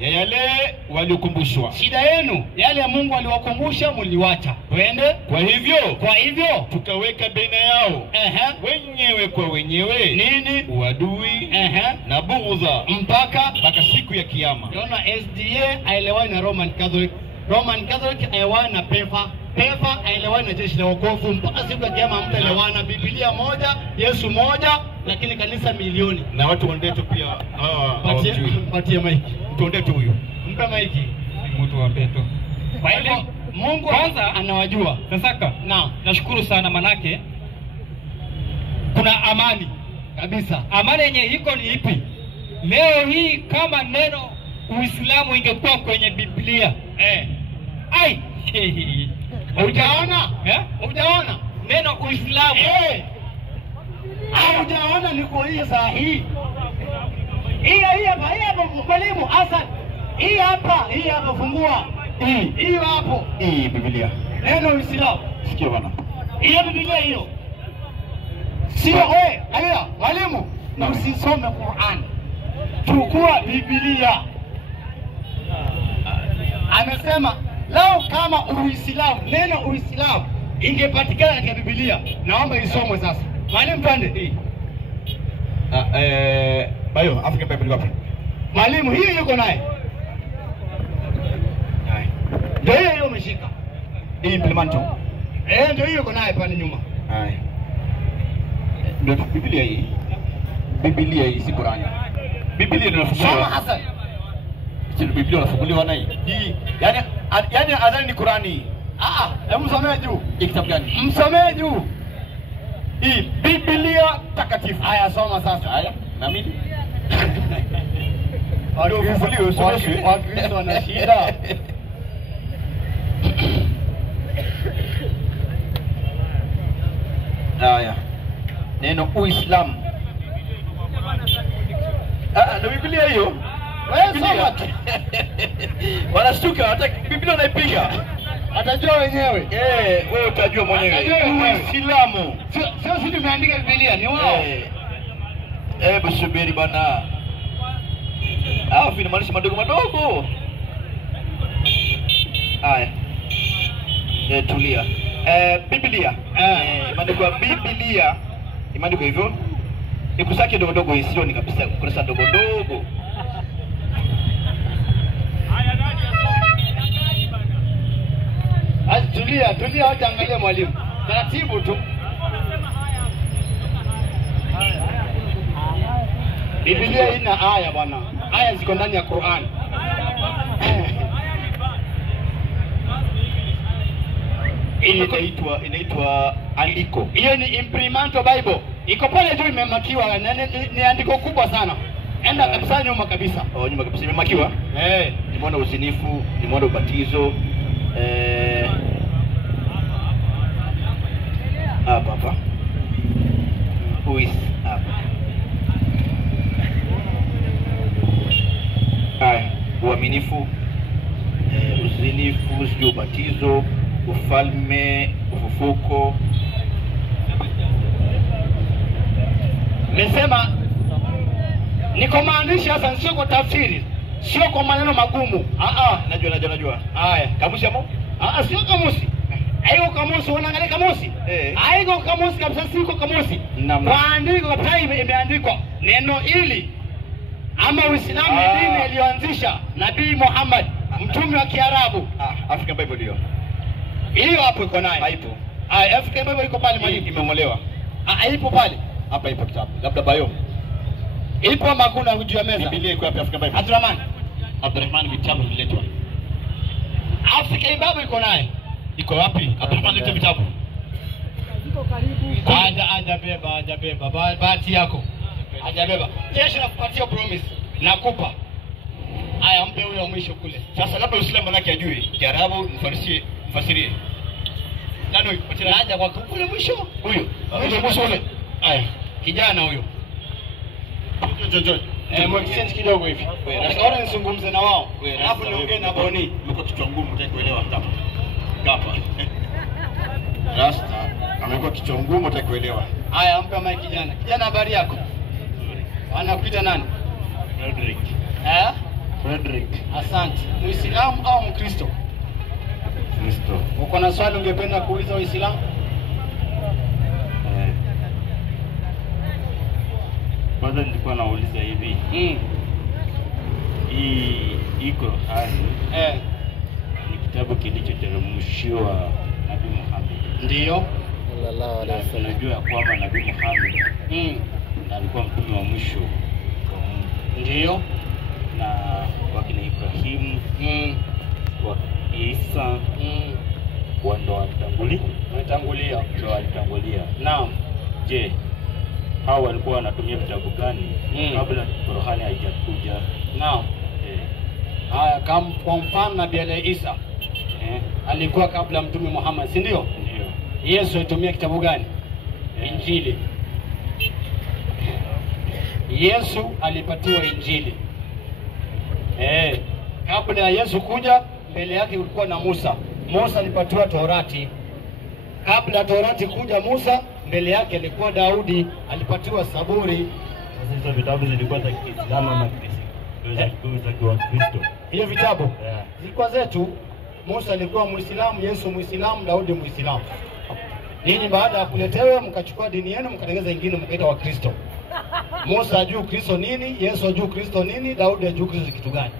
ya yale waliokumbushwa. Shida yenu yale ya Mungu aliwakumbusha mliwacha. Twende. Kwa hivyo tukaweka baina yao wenyewe kwa wenyewe nini? Uadui na bughudha mpaka siku ya kiyama. Unaona, SDA aelewani na Roman Catholic aelewani na PEFA aelewani na jeshi la wokovu mpaka siku ya kiyama. Mtaelewana. Biblia moja, Yesu moja, lakini kanisa milioni. Na watu wendetu pia patie maiki. Mtu wendetu huyu. Mpe maiki. Mtu wa peto. Kwa hivyo Mungu kwanza anawajua. Sasaka. Naam. Nashukuru sana manake kuna amani kabisa. Amani yenye iko ni ipi? Leo hii kama neno Uislamu ingekuwa kwenye Biblia. Hujaona? Hujaona? Neno Uislamu. Hujaona niko hii saa hii. Hii hapa mwalimu Hassan. Hii hapa fungua. Hii hapo. Hii Biblia. Neno Uislamu. Sikia bwana. Hiyo Biblia hiyo. Sio angalia mwalimu, usisome Qur'an. chukua Biblia. Amesema lao kama Uislamu, neno Uislamu ingepatikana katika Biblia. Naomba isomwe sasa. Mwalimu pande hii. Bayo, African Bible wapi? Mwalimu hii yuko naye. Ndio hiyo umeshika. Hii implemento. Ndio hiyo yuko naye pale nyuma. Hai. Ndio Biblia hii. Biblia hii si Qur'ani. Biblia ndio Soma inafunguliwa. Hassan. Sio Biblia inafunguliwa na hii. Hii. Yaani adhani ni Qur'ani. Hebu msomee juu. Hii kitabu gani? Msomee juu. Hii Biblia takatifu. Haya, soma sasa. Haya, naamini. Wakristo wana shida. Haya. Neno Uislamu. Ndio Biblia hiyo. Wewe soma tu. Wanashtuka, hata Biblia unaipiga. Atajua wenyewe. Wewe utajua mwenyewe. Atajua wenyewe. Uislamu. Sio sisi tumeandika Biblia, ni wao. Hebu subiri bana. Vinamaanisha madogo madogo. Haya. Tulia. Biblia. Imeandikwa Biblia. Imeandikwa hivyo. Ikusake dogo dogo isioni kabisa. Kurasa dogo dogo. Tulia, wacha angalie mwalimu. Taratibu tu. Biblia ina aya bwana. Aya ziko ndani ya Qur'an. Inaitwa andiko. Hiyo ni Imprimento Bible. Iko pale juu imemakiwa, ni andiko kubwa sana. Enda kabisa nyuma kabisa. Nyuma kabisa imemakiwa. Nimeona usinifu, nimeona ubatizo. Hapa. Hapa. Uaminifu, uzinifu, sio ubatizo, ufalme, ufufuko. Nimesema niko maandishi hasa, sio kwa tafsiri, sio kwa maneno magumu. Najua. Haya, Kamusi hapo? Sio kamusi. Haiko kamusi, unaangalia kamusi? Haiko kamusi kabisa, siko kamusi. Kwa andiko kabisa imeandikwa neno hili ama Uislamu ni dini iliyoanzisha Nabii Muhammad, mtume wa Kiarabu. African Bible hiyo. Hiyo hapo iko naye. Haipo. African Bible iko pale mwalimu. Imemolewa. Haipo pale. Hapa ipo kitabu. Labda Bayo. Ipo ama hakuna juu ya meza? Biblia iko wapi African Bible? Abdurrahman vitabu viletwa. African Bible iko naye. Iko wapi? Abdurrahman leta vitabu. Iko karibu. Hajabeba. Bahati yako. Hajabeba. Kesho nakupatia promise. Nakupa. Haya, mpe huyo mwisho kule. Sasa labda Uislamu manake ajue Kiarabu, mfasirie. Nani huyo? Haja kwa kule mwisho. Huyo mwisho ule. Haya, kijana huyo. Jojo. Exchange kidogo hivi. Nataka nizungumze na wao. Alafu niongee na Boni. Mko kichwa ngumu mtaki kuelewa hapa. Rasta amekuwa kichwa ngumu mtaki kuelewa. Haya, mpe mic kijana. Kijana, habari yako? Anakuita nani? Frederick. Asante. Muislamu au Mkristo? Kristo. Uko na swali ungependa kuuliza Waislamu? Kwanza nilikuwa nauliza hivi. Hii Qur'ani ni kitabu kilichoteremshiwa Nabii Muhammad. Ndio. Sallallahu alaihi wasallam. Tunajua kwamba Nabii Muhammad alikuwa mtume wa mwisho wa Mungu. Ndio. Na wakina Ibrahim, wa Isa, ndo walitangulia. Naam. Je, hao walikuwa wanatumia vitabu gani kabla Qur'ani haijakuja? Naam. Haya, kama kwa mfano Nabii Isa alikuwa kabla mtume Muhammad, si ndio? Ndio. Yesu alitumia kitabu gani? Injili. Yesu alipatiwa Injili. Kabla ya Yesu kuja, mbele yake kulikuwa na Musa. Musa alipatiwa Torati. Kabla Torati kuja Musa, mbele yake alikuwa Daudi, alipatiwa Zaburi. Hizo vitabu zilikuwa za Kiislamu ama za Kristo? Hiyo vitabu zilikuwa zetu. Musa alikuwa Muislamu, Yesu Muislamu, Daudi Muislamu. Ninyi baada ya kuletewa mkachukua dini yenu mkatengeza nyingine mkaita wa Kristo. Musa ajui Kristo nini, Yesu ajui Kristo nini, Daudi ajui Kristo kitu gani?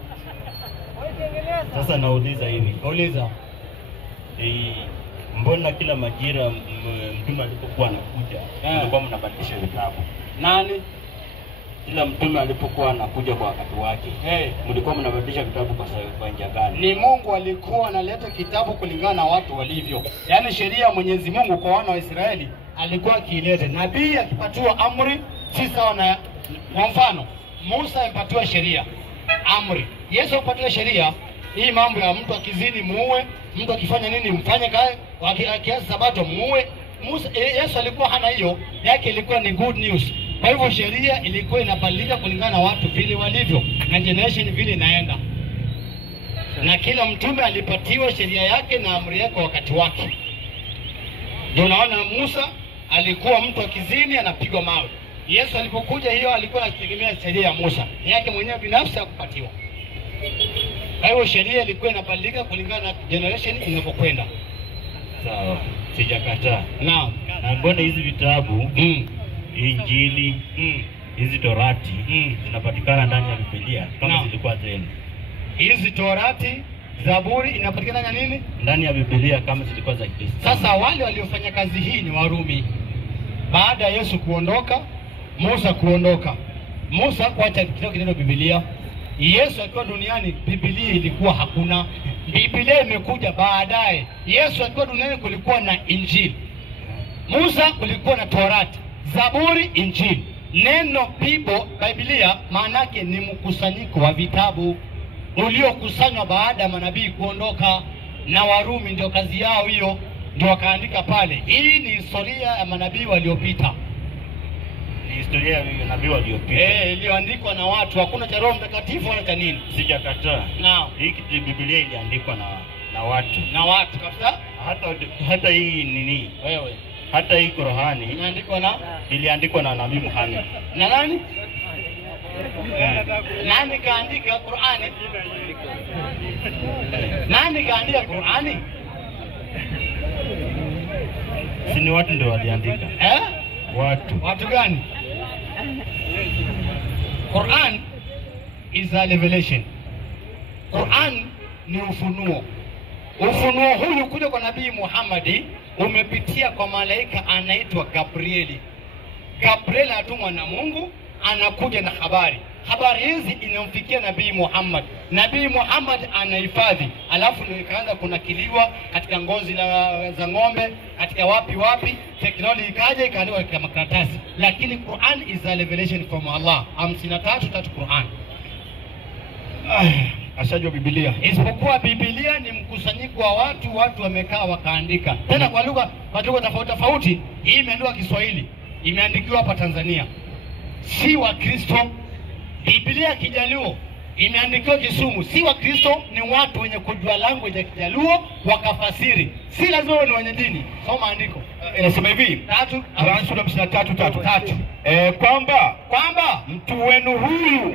Sasa nauliza hivi. Nauliza. Mbona kila majira mtume alipokuwa anakuja, mlikuwa mnabadilisha vitabu? Nani? Kila mtume alipokuwa anakuja kwa wakati wake, mlikuwa mnabadilisha vitabu kwa njia gani? Ni Mungu alikuwa analeta kitabu kulingana na watu walivyo. Yaani sheria ya Mwenyezi Mungu kwa wana wa Israeli alikuwa akiileta. Nabii akipatiwa amri si sawa na, kwa mfano Musa alipatiwa sheria, amri. Yesu alipatiwa sheria, hii mambo ya mtu akizini muue, mtu akifanya nini mfanye kazi, akiasi sabato muue. Yesu alikuwa hana hiyo, yake ilikuwa ni good news. Kwa hivyo sheria ilikuwa inabadilika kulingana na watu vile walivyo na generation vile inaenda. Na kila mtume alipatiwa sheria yake na amri yake wakati wake. Ndio unaona Musa alikuwa mtu akizini anapigwa mawe. Yesu alipokuja hiyo alikuwa anategemea sheria ya Musa. Yake mwenyewe binafsi hakupatiwa. Kwa hivyo sheria ilikuwa inabadilika kulingana na generation inapokwenda. Sawa, sijakataa. Naam. Na mbona hizi vitabu Injili, hizi Torati zinapatikana ndani ya Biblia kama zilikuwa zenu? Hizi Torati, Zaburi inapatikana na nini? Ndani ya Biblia kama zilikuwa za Kristo. Sasa wale waliofanya kazi hii ni Warumi. Baada ya Yesu kuondoka, Musa kuondoka. Musa kuacha kidogo Biblia. Yesu akiwa duniani Biblia ilikuwa hakuna. Biblia imekuja baadaye. Yesu akiwa duniani kulikuwa na Injili. Musa kulikuwa na Torati, Zaburi, Injili. Neno Biblia maana yake ni mkusanyiko wa vitabu uliokusanywa baada ya manabii kuondoka, na Warumi ndio kazi yao hiyo, ndio wakaandika pale. Hii ni historia ya manabii waliopita. Ni historia ya manabii waliopita. Iliyoandikwa na watu, hakuna cha Roho Mtakatifu wala cha nini. Sijakataa. Naam. Hii Biblia iliandikwa na watu. Na watu kabisa. Hata hii nini? Wewe. Hata hii Qur'ani iliandikwa na Nabii Muhammad. Na nani? Nani kaandika Qur'ani? Nani kaandika Qur'ani? Si ni watu ndio waliandika. Watu gani? Quran is a revelation. Quran ni ufunuo. Ufunuo huu kuja kwa Nabii Muhammad umepitia kwa malaika anaitwa Gabrieli. Gabrieli atumwa na Mungu, anakuja na habari. Habari hizi inamfikia Nabii Muhammad. Nabii Muhammad anahifadhi, alafu ndio ikaanza kunakiliwa katika ngozi za ng'ombe, katika wapi, teknolojia ikaja ikaandikwa katika makaratasi. Lakini Quran is a revelation from Allah. 53 Quran. Ashajua Biblia. Isipokuwa Biblia ni mkusanyiko wa watu wamekaa wakaandika. Tena kwa lugha tofauti. Hii imeandikwa Kiswahili, imeandikiwa hapa Tanzania. Si wa Kristo. Biblia Kijaluo imeandikiwa Kisumu. Si wa Kristo, ni watu wenye kujua language ya Kijaluo wakafasiri. Si lazima ni wenye dini. Soma andiko. Inasema hivi, 3:53 kwamba mtu wenu huyu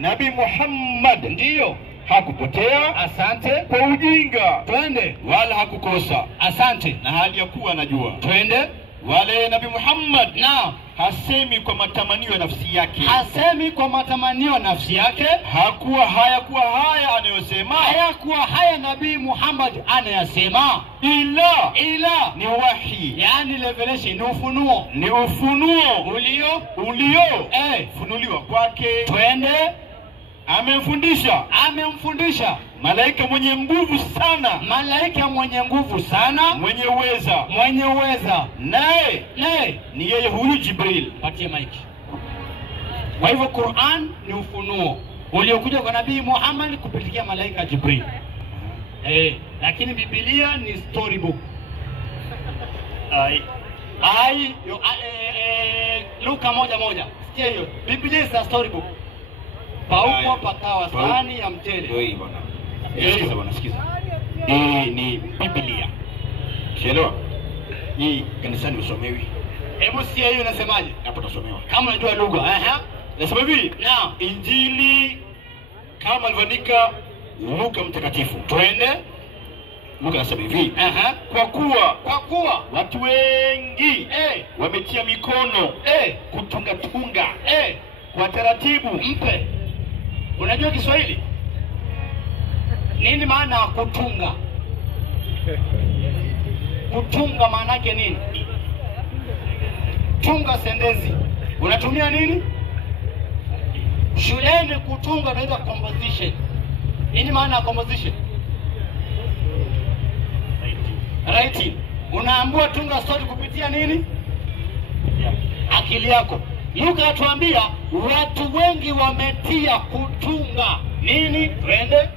Nabii Muhammad ndiyo hakupotea, asante, kwa ujinga, twende, wala hakukosa, asante, na hali ya kuwa anajua, twende. Wale Nabii Muhammad na hasemi kwa matamanio ya nafsi yake. Hasemi kwa matamanio ya nafsi yake. Hayakuwa haya anayosema. Hayakuwa haya Nabii Muhammad anayasema. Ila ni wahi. Yani revelation, ni ufunuo. Ni ufunuo funuliwa kwake. Twende. Amemfundisha malaika mwenye nguvu sana, mwenye uweza, naye ni yeye huyu Jibril. Patie maiki. Kwa hivyo Quran ni ufunuo uliokuja kwa Nabii Muhammad kupitia malaika Jibril. Lakini Biblia ni storybook. Luka 1:1. Sikia hiyo. Biblia is a storybook. Pauko pakawa sahani ya mtele. Wewe bwana. Sikiza. Ni Biblia. Sielewa. Hii kanisani usomewi. Hebu sikia hiyo inasemaje? Hapo tusomewa. Kama unajua lugha, Nasema hivi, Injili kama alivyoandika Luka mtakatifu. Twende. Luka anasema hivi, kwa kuwa watu wengi wametia mikono kutunga kwa taratibu. Mpe. Unajua Kiswahili? Nini maana ya kutunga? Kutunga maana yake nini? Tunga sentensi. Unatumia nini? Shuleni kutunga inaitwa composition. Nini maana ya composition? Writing. Unaambiwa tunga story kupitia nini? Akili yako. Luka atuambia watu wengi wametia kutunga nini? Twende.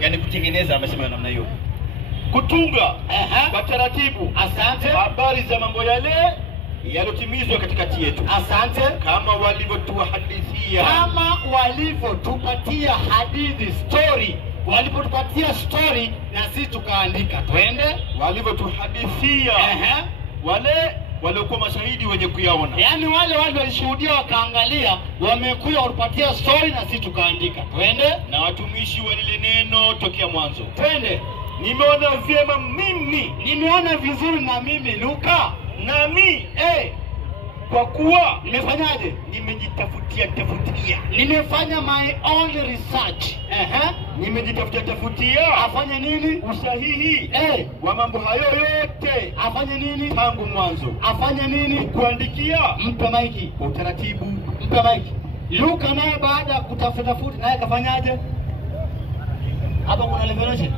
Yaani kutengeneza, amesema namna hiyo. Kutunga kwa taratibu. Asante. Habari za mambo yale yalotimizwa katikati yetu. Asante. Kama walivyotuhadithia. Kama walivyotupatia hadithi, story. Walipotupatia story na sisi tukaandika. Twende. Walivyotuhadithia. Wale waliokuwa mashahidi wenye kuyaona. Yaani wale walishuhudia wakaangalia, wamekuja kutupatia story na sisi tukaandika. Twende. Na watumishi wa lile neno tokea mwanzo. Twende. Nimeona vyema mimi. Nimeona vizuri na mimi Luka. Nami kwa kuwa nimefanyaje? Nimejitafutia. Nimefanya my own research. Nimejitafutia. Afanye nini? Usahihi wa mambo hayo yote. Afanye nini? Tangu mwanzo. Afanye nini? Kuandikia. Mpe maiki. Kwa utaratibu. Mpe maiki. Luka naye baada ya kutafuta naye kafanyaje? Hapo kuna revelation.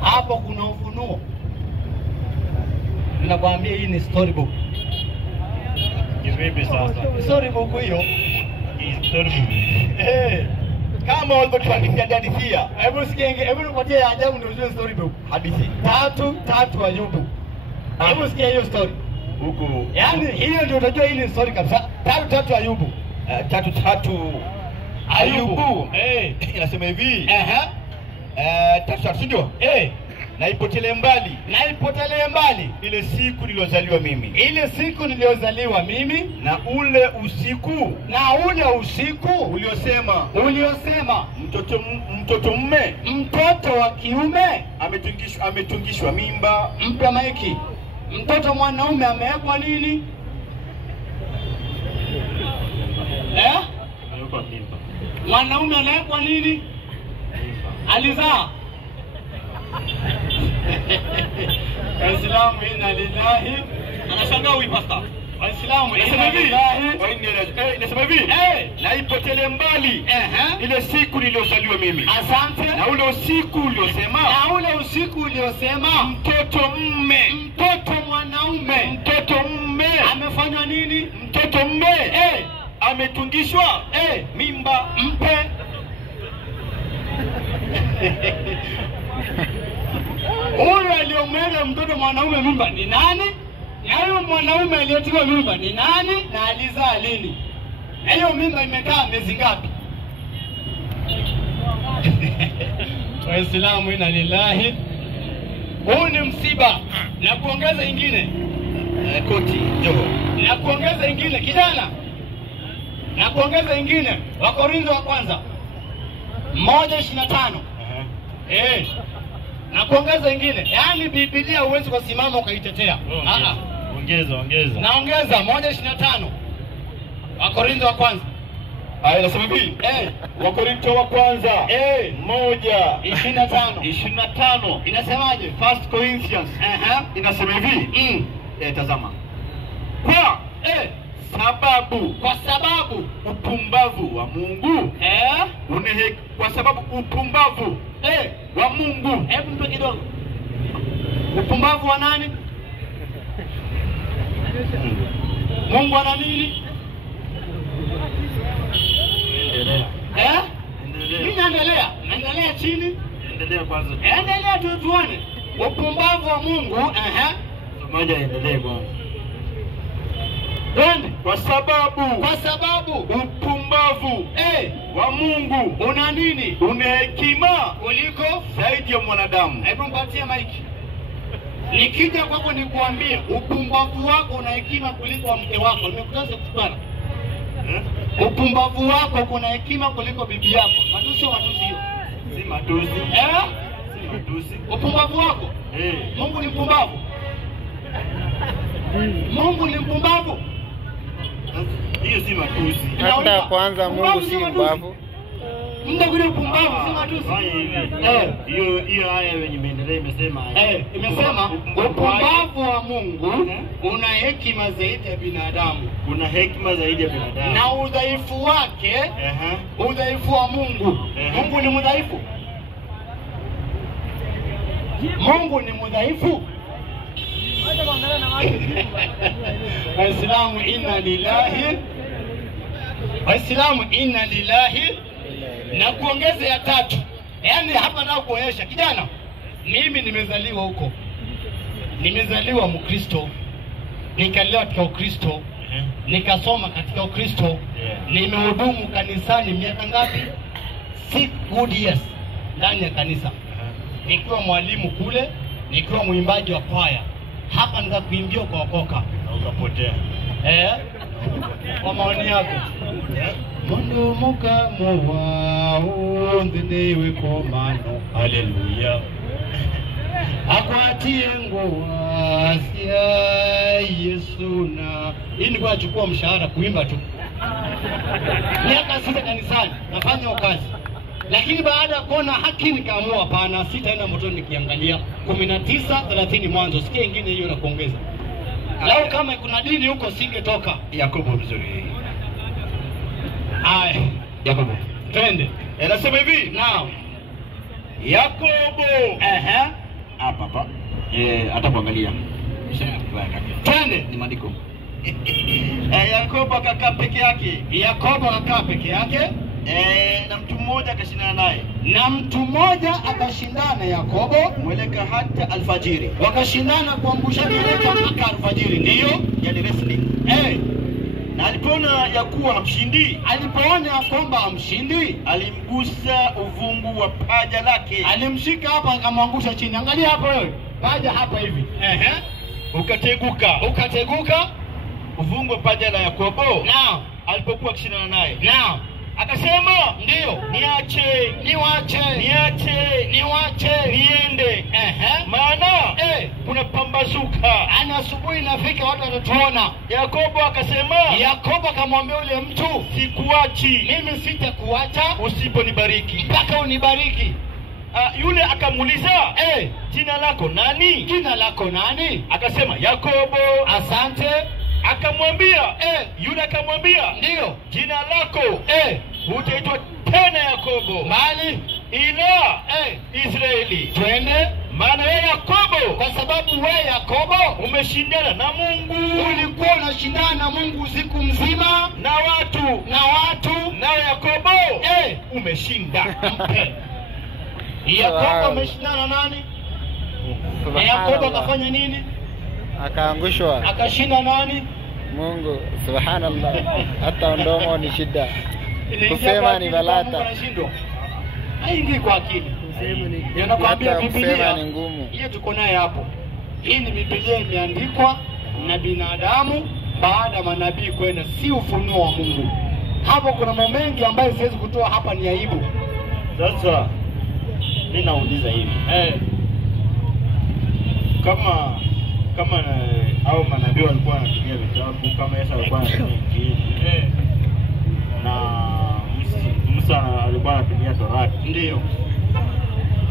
Hapo kuna ufunuo. Ninakwambia hii ni storybook. Kivipi sasa? Storybook hiyo. Hii storybook. Kama walivyotuandikia hadithi. Hebu sikienge, hebu nipatie ajabu ndio hiyo storybook. Hadithi. Tatu Ayubu. Hebu sikia hiyo story. Huko. Yaani hiyo ndio utajua hii ni story kabisa. Tatu Ayubu. Tatu Ayubu. Inasema hivi. Tatu ndio. Na ipotelee mbali ile siku niliyozaliwa mimi, na ule usiku uliosema mtoto wa kiume ametungishwa mimba. Mpe maiki. Mtoto mwanaume amewekwa nini? Amewekwa mimba. Mwanaume anawekwa nini? Alizaa. Waislamu inna lillahi. Anashangaa huyu pastor. Waislamu inna lillahi wa inna ilaihi. Inasema hivi. Na ipotelee mbali ile siku niliyozaliwa mimi. Asante. Na ule usiku uliosema mtoto mwanaume amefanywa nini? Mtoto mme ametungishwa mimba. Mpe. Huyo aliyomweka mtoto mwanaume mimba ni nani? Na huyo mwanaume aliyotiwa mimba ni nani? Na alizaa lini? Na hiyo mimba imekaa miezi ngapi? Waislamu inna lillahi. Huu ni msiba. Na kuongeza ingine. Koti njoo. Na kuongeza ingine kijana. Na kuongeza ingine. Wakorintho wa kwanza 1:25. Na kuongeza ingine. Yaani Biblia huwezi kusimama ukaitetea. Ongeza. Naongeza 1:25. Wakorintho wa kwanza. Nasema hivi. Wakorintho wa kwanza 1:25. Inasemaje? First Corinthians. Inasema hivi. Tazama. Kwa sababu upumbavu wa Mungu kwa sababu upumbavu wa Mungu. Hebu mpe kidogo. Upumbavu wa nani? Mungu ana nini? Mimi naendelea chini. Endelea kwanza. Endelea tuone. Upumbavu wa Mungu. Moja endelee kwanza. Kwa sababu upumbavu wa Mungu una nini? Una hekima kuliko zaidi ya mwanadamu. Hebu mpatie maiki. Nikija kwako nikuambie upumbavu wako una hekima kuliko mke wako. Nimekutaza kutana. Upumbavu wako kuna hekima kuliko bibi yako. Matusi hiyo. Si matusi. Si matusi. Upumbavu wako? Mungu ni mpumbavu. Mungu ni mpumbavu. Hiyo si matusi. Hata kwanza Mungu si mpumbavu. Mda kule upumbavu si matusi. Hiyo aya yenye imeendelea imesema imesema upumbavu wa Mungu una hekima zaidi ya binadamu. Kuna hekima zaidi ya binadamu. Na udhaifu wake, udhaifu wa Mungu. Mungu ni mdhaifu. Mungu ni mdhaifu. Waislamu inna lillahi. Waislamu inna lillahi. Na kuongeza ya tatu. Yaani hapa nao kuonyesha kijana, mimi nimezaliwa huko. Nimezaliwa Mkristo. Nikalelewa katika Ukristo. Nikasoma katika Ukristo. Nimehudumu kanisani miaka ngapi? 6 good years ndani ya kanisa. Nikiwa mwalimu kule, nikiwa mwimbaji wa kwaya. Hapa nika kuimbia kwa okoka. Na ukapotea. Kwa maoni yako. Mundu mukamo wao ndiwe komano. Haleluya. Akwatie ngoa sia Yesu na. Hii ni kwa chukua mshahara kuimba tu. Miaka 6 kanisani nafanya kazi. Lakini baada ya kuona haki nikaamua hapana, sitaenda motoni nikiangalia 19:30 mwanzo. Sikia nyingine hiyo na kuongeza. Lao kama kuna dini huko singetoka. Yakobo mzuri. Aya, Yakobo. twende. Anasema hivi. Naam. Yakobo. Hapa. Hata kuangalia. Twende. Ni maandiko. Yakobo akakaa peke yake. Yakobo akakaa peke yake. Na mtu mmoja akashindana naye. Na mtu mmoja akashindana Yakobo Mweleka hata alfajiri. Wakashindana kuangusha mieleka mpaka alfajiri. Ndiyo, yani wrestling. Na alipoona ya kuwa hamshindi, alipoona kwamba hamshindi, alimgusa uvungu wa paja lake. Alimshika hapa akamwangusha chini. Angalia hapo wewe. Paja hapa hivi. Ukateguka uvungu wa paja la Yakobo. Naam. Alipokuwa akishindana naye. Naam. Akasema, ndiyo, niache niende. Maana kuna pambazuka. Ana asubuhi inafika watu watatuona. Yakobo akasema, Yakobo akamwambia yule mtu, sikuachi. Mimi sitakuacha usiponibariki. Mpaka unibariki. Yule akamuuliza, jina lako nani? Jina lako nani? Akasema, Yakobo. Asante. Akamwambia, yule akamwambia, ndiyo, jina lako hutaitwa tena Yakobo, bali ila Israeli. Twende. Maana wewe Yakobo, kwa sababu wewe Yakobo umeshindana na Mungu. Ulikuwa unashindana na Mungu usiku mzima na watu. Na Yakobo umeshinda. Yakobo ameshindana nani? Yakobo akafanya nini? Akaangushwa. Akashinda nani? Mungu. Subhanallah. Hata ndomo ni shida. Kusema ni balata. Haingii kwa akili. Ninakwambia Biblia ni ngumu. Hiyo tuko naye hapo. Hii ni Biblia imeandikwa na binadamu baada ya manabii kwenda, si ufunuo wa Mungu. Hapo kuna mambo mengi ambayo siwezi kutoa hapa, ni aibu. Sasa mimi nauliza hivi. Kama au manabii walikuwa wanatumia vitabu, kama Yesu alikuwa anatumia Injili, na Musa alikuwa anatumia Torati, ndiyo,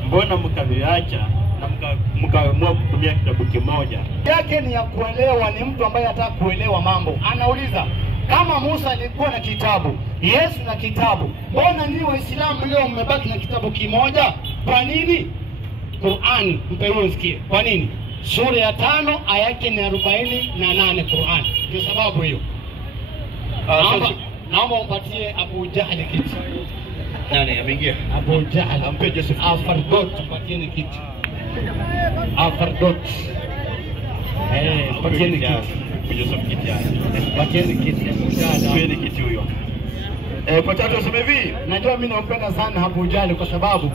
mbona mkaviacha na mkaamua kutumia kitabu kimoja? Yake ni ya kuelewa, ni mtu ambaye anataka kuelewa mambo. Anauliza, kama Musa alikuwa na kitabu, Yesu na kitabu, mbona ni Waislamu leo mmebaki na kitabu kimoja? Kwa nini? Qur'an, mpe huyo usikie. Kwa nini? Sura ya 5 aya yake ni 48 Qur'an. Ndio sababu hiyo. Naomba umpatie Abu Jahl kiti. Nani ameingia? Abu Jahl. Ampe Joseph. Afardot, mpatieni kiti. Afardot. Mpatieni kiti. Joseph kiti. Mpatieni kiti. Mpatieni kiti huyo. Kwa tatu aseme hivi, najua mimi nampenda sana Abu Jahl kwa sababu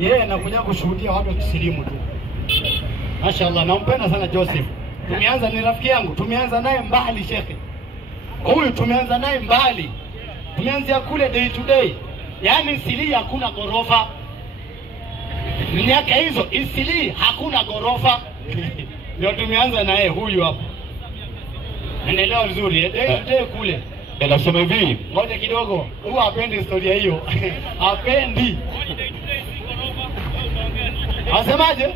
yeye anakuja kushuhudia watu wakisilimu tu. Mashaallah, nampenda sana Joseph. Tumeanza, ni rafiki yangu, tumeanza naye mbali shekhe. Huyu tumeanza naye mbali. Tumeanzia kule day to day. Yaani Isili hakuna gorofa. Miaka hizo Isili hakuna gorofa. Ndio tumeanza naye huyu hapa. Anaelewa vizuri, day to day kule. Nasema hivi, ngoja kidogo, huwa hapendi historia hiyo. Hapendi. Asemaje?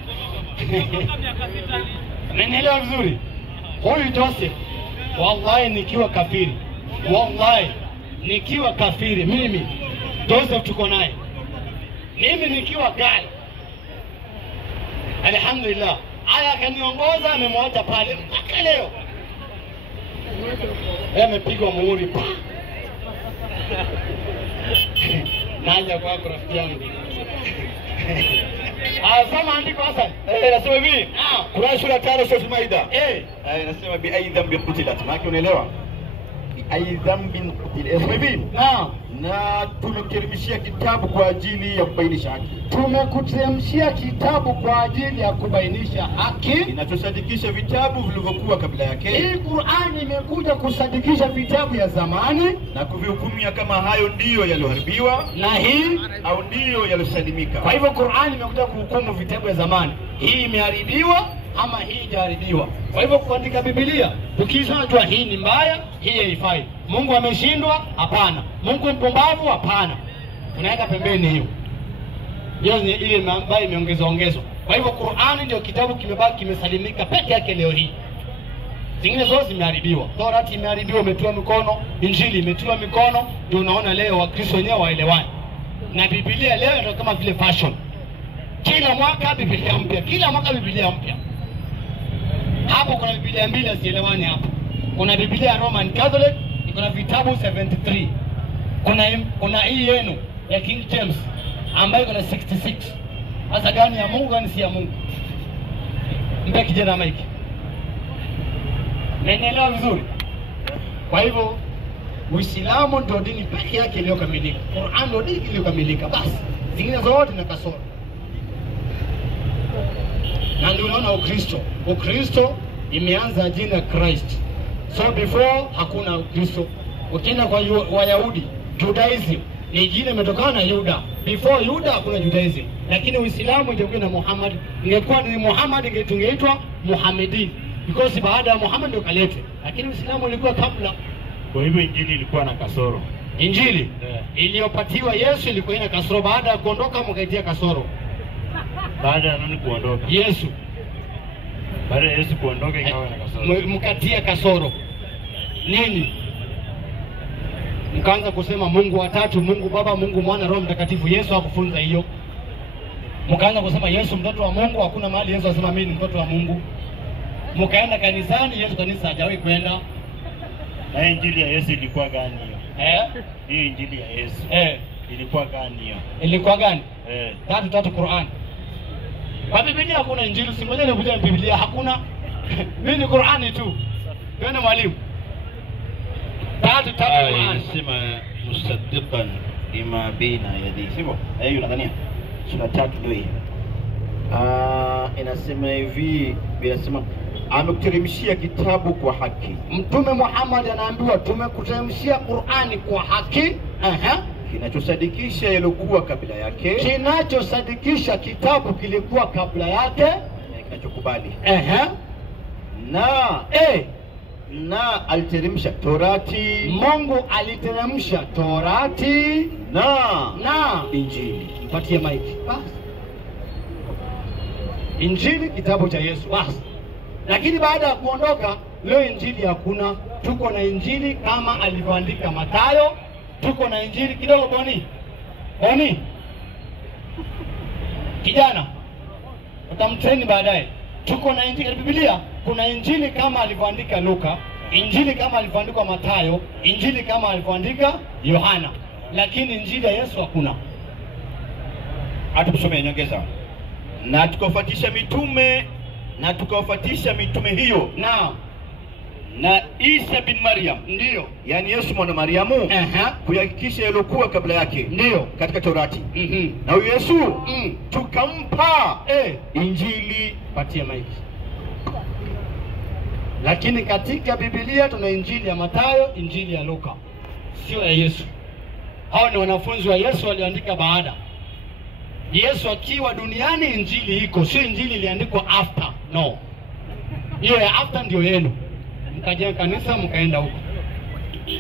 Nanielewa vizuri. Huyu Joseph, wallahi nikiwa kafiri, wallahi nikiwa kafiri, mimi Joseph tuko naye, mimi nikiwa gali, alhamdulillah, aya kaniongoza, amemwacha pale mpaka leo. Amepigwa muhuri pa. Naja kwako rafiki yangu. Soma andiko Hassan. nasema hivi, Qur'an sura 5 sura Maida. Nasema bi ayi dhambi qutilat. Maana unaelewa? Bi ayi dhambi qutilat. Nasema hivi, na tumekuteremshia kitabu kwa ajili ya kubainisha haki. Tumekuteremshia kitabu kwa ajili ya kubainisha haki, kinachosadikisha vitabu vilivyokuwa kabla yake. Hii Qur'ani imekuja kusadikisha vitabu ya zamani na kuvihukumia kama hayo ndiyo yaliyoharibiwa na hii au ndiyo yaliyosalimika. Kwa hivyo Qur'ani imekuja kuhukumu vitabu ya zamani, hii imeharibiwa ama hii hajaharibiwa. Kwa hivyo kuandika Biblia, ukishajua hii ni mbaya, hii haifai. Mungu ameshindwa? Hapana. Mungu mpumbavu? Hapana. Tunaweka pembeni hiyo. Hiyo ni ile ambayo imeongezwa. Kwa hivyo Qur'ani ndio kitabu kimebaki kimesalimika peke yake leo hii. Zingine zote zimeharibiwa. Torati imeharibiwa, imetiwa mikono, Injili imetiwa mikono, ndio unaona leo Wakristo wenyewe waelewani. Na Biblia leo ndio kama vile fashion. Kila mwaka Biblia mpya, kila mwaka Biblia mpya. Hapo kuna Biblia mbili hazielewani hapo. Kuna Biblia Roman Catholic, kuna vitabu 73. Kuna hii yenu ya King James ambayo kuna 66. Sasa gani ya Mungu gani si ya Mungu? Mpe kijana Mike. Naelewa vizuri. Kwa hivyo Uislamu ndio dini pekee yake iliyokamilika. Qur'an ndio dini iliyokamilika basi. Zingine zote na kasoro. Na ndio unaona Ukristo imeanza jina Christ. So before hakuna Ukristo. Ukienda kwa Wayahudi, Judaism ni jina imetokana na Yuda. Before Yuda hakuna Judaism. Lakini Uislamu ndio na Muhammad. Ingekuwa ni Muhammad tungeitwa Muhammadin. Because baada ya Muhammad ndio kalete. Lakini Uislamu ulikuwa kabla. Kwa hivyo Injili ilikuwa na kasoro. Injili iliyopatiwa Yesu ilikuwa ina kasoro, baada ya kuondoka mkaitia kasoro. Baada ya nani kuondoka? Yesu. Baada ya Yesu kuondoka ikawa na kasoro. Mkatia kasoro. Nini? Mkaanza kusema Mungu watatu, Mungu Baba, Mungu Mwana, Roho Mtakatifu. Yesu hakufunza hiyo. Mkaanza kusema Yesu mtoto wa Mungu, hakuna mahali Yesu asema mimi ni mtoto wa Mungu. Mkaenda kanisani, Yesu kanisa hajawahi kwenda. Na Injili ya Yesu ilikuwa gani hiyo? Hii Injili ya Yesu. Ilikuwa gani hiyo? Ilikuwa gani? Tatu Qur'an. Kwa Biblia hakuna Injili, singoja nikuja Biblia hakuna. Mimi ni Qur'ani tu. Twende mwalimu. Tatu Qur'an. Sema musaddiqan lima baina yadi. Sio? Hiyo nadhania. Sura 3 ndio hii. Inasema hivi, inasema amekuteremshia kitabu kwa haki. Mtume Muhammad anaambiwa tumekuteremshia Qur'ani kwa haki. Kinachosadikisha yaliokuwa kabla yake. Kinachosadikisha kitabu kilikuwa kabla yake. Kinachokubali. Na aliteremsha Torati. Mungu aliteremsha Torati na Injili. Mpatie maiki. Basi. Injili kitabu cha Yesu basi. Lakini baada ya kuondoka leo Injili hakuna. Tuko na Injili kama alivyoandika Mathayo. Tuko na Injili kidogo Boni. Kijana. Utamtreni baadaye. Tuko na Injili Biblia, kuna Injili kama alivyoandika Luka, Injili kama alivyoandika Mathayo, Injili kama alivyoandika Yohana. Lakini Injili ya Yesu hakuna. Atukusomea nyongeza. Na tukawafuatisha mitume hiyo na Isa bin Maryam, ndio yani Yesu mwana Mariamu, kuyahakikisha yaliokuwa kabla yake, ndio katika Torati. Na huyu Yesu tukampa Injili. Patia maiki. Lakini katika Biblia tuna Injili ya Mathayo, Injili ya Luka, sio ya Yesu. Hao ni wanafunzi wa Yesu walioandika baada. Yesu akiwa duniani Injili iko, sio Injili iliandikwa after. No. Hiyo ya after ndio yenu. Mkajenga kanisa mkaenda huko.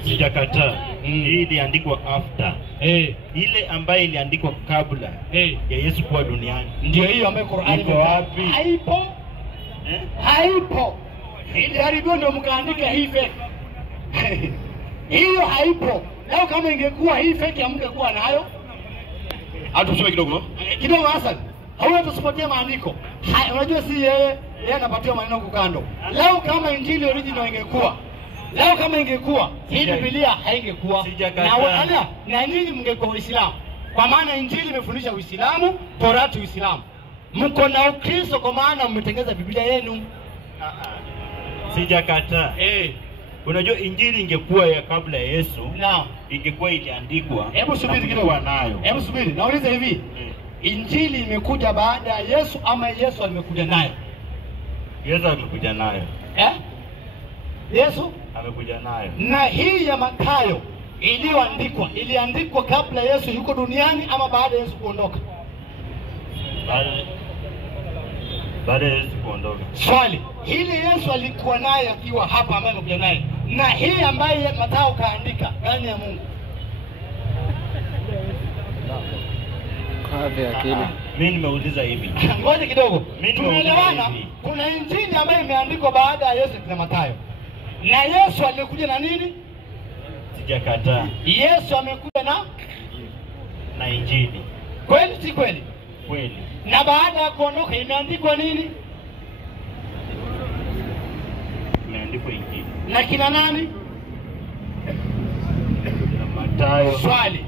Sijakataa. Hii iliandikwa after. Ile ambayo iliandikwa kabla ya Yesu kuwa duniani. Ndio hiyo ambayo Qur'ani iko wapi? Haipo. Haipo. Ili haribu ndio mkaandika hii fake. Hiyo haipo. Leo kama ingekuwa hii fake hamngekuwa nayo. Atusome kidogo. Kidogo Hassan. Hauwezi tusipotie maandiko. Unajua si yeye anapatia maneno kukando. Leo kama Injili original ingekuwa, leo kama ingekuwa, hii Biblia haingekuwa. Na nyinyi mngekuwa Uislamu. Kwa maana Injili imefundisha Uislamu, Torati Uislamu. Mko na Ukristo kwa maana mmetengeza Biblia yenu. Sijakataa. Unajua Injili ingekuwa ya kabla ya Yesu, ingekuwa iliandikwa. Hebu subiri kidogo nayo. Hebu subiri. Nauliza hivi. Injili imekuja baada ya Yesu ama Yesu amekuja nayo? Yesu amekuja nayo. Yesu amekuja nayo. Na hii ya Mathayo iliandikwa kabla Yesu yuko duniani ama baada ya Yesu kuondoka? Baada ya Yesu kuondoka. Swali, hili Yesu alikuwa naye akiwa hapa ambaye amekuja naye, na hii ambaye Mathayo kaandika, gani ya Mungu? Mimi nimeuliza hivi. Ngoja kidogo. Tumeelewana. Kuna Injili ambayo imeandikwa baada ya Yesu na Mathayo. Na Yesu alikuja na nini? Sijakataa. Yesu amekuja na Injili. Kweli si kweli? Kweli. Na baada ya kuondoka imeandikwa nini? Imeandikwa Injili. Na kina nani? Na Mathayo. Swali.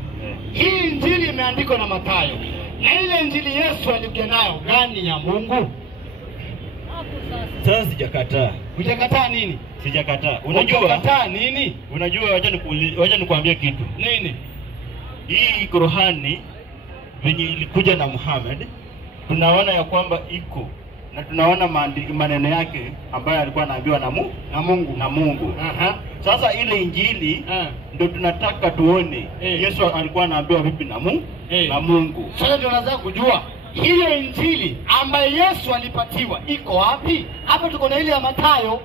Hii Injili imeandikwa na Mathayo. Na ile Injili Yesu alikuja nayo gani ya Mungu? Sasa sijakataa. Hujakataa nini? Sijakataa. Unajua nini? Unajua wacha nikuambie kitu. Nini? Hii Qur'ani venye ilikuja na Muhammad, tunaona ya kwamba iko na tunaona maneno yake ambayo alikuwa anaambiwa na Mungu. Sasa ile Injili ndio tunataka tuone Yesu alikuwa anaambiwa vipi na Mungu. Sasa ndio unaweza kujua hiyo Injili ambayo Yesu alipatiwa iko wapi? Hapa tuko na ile ya Mathayo.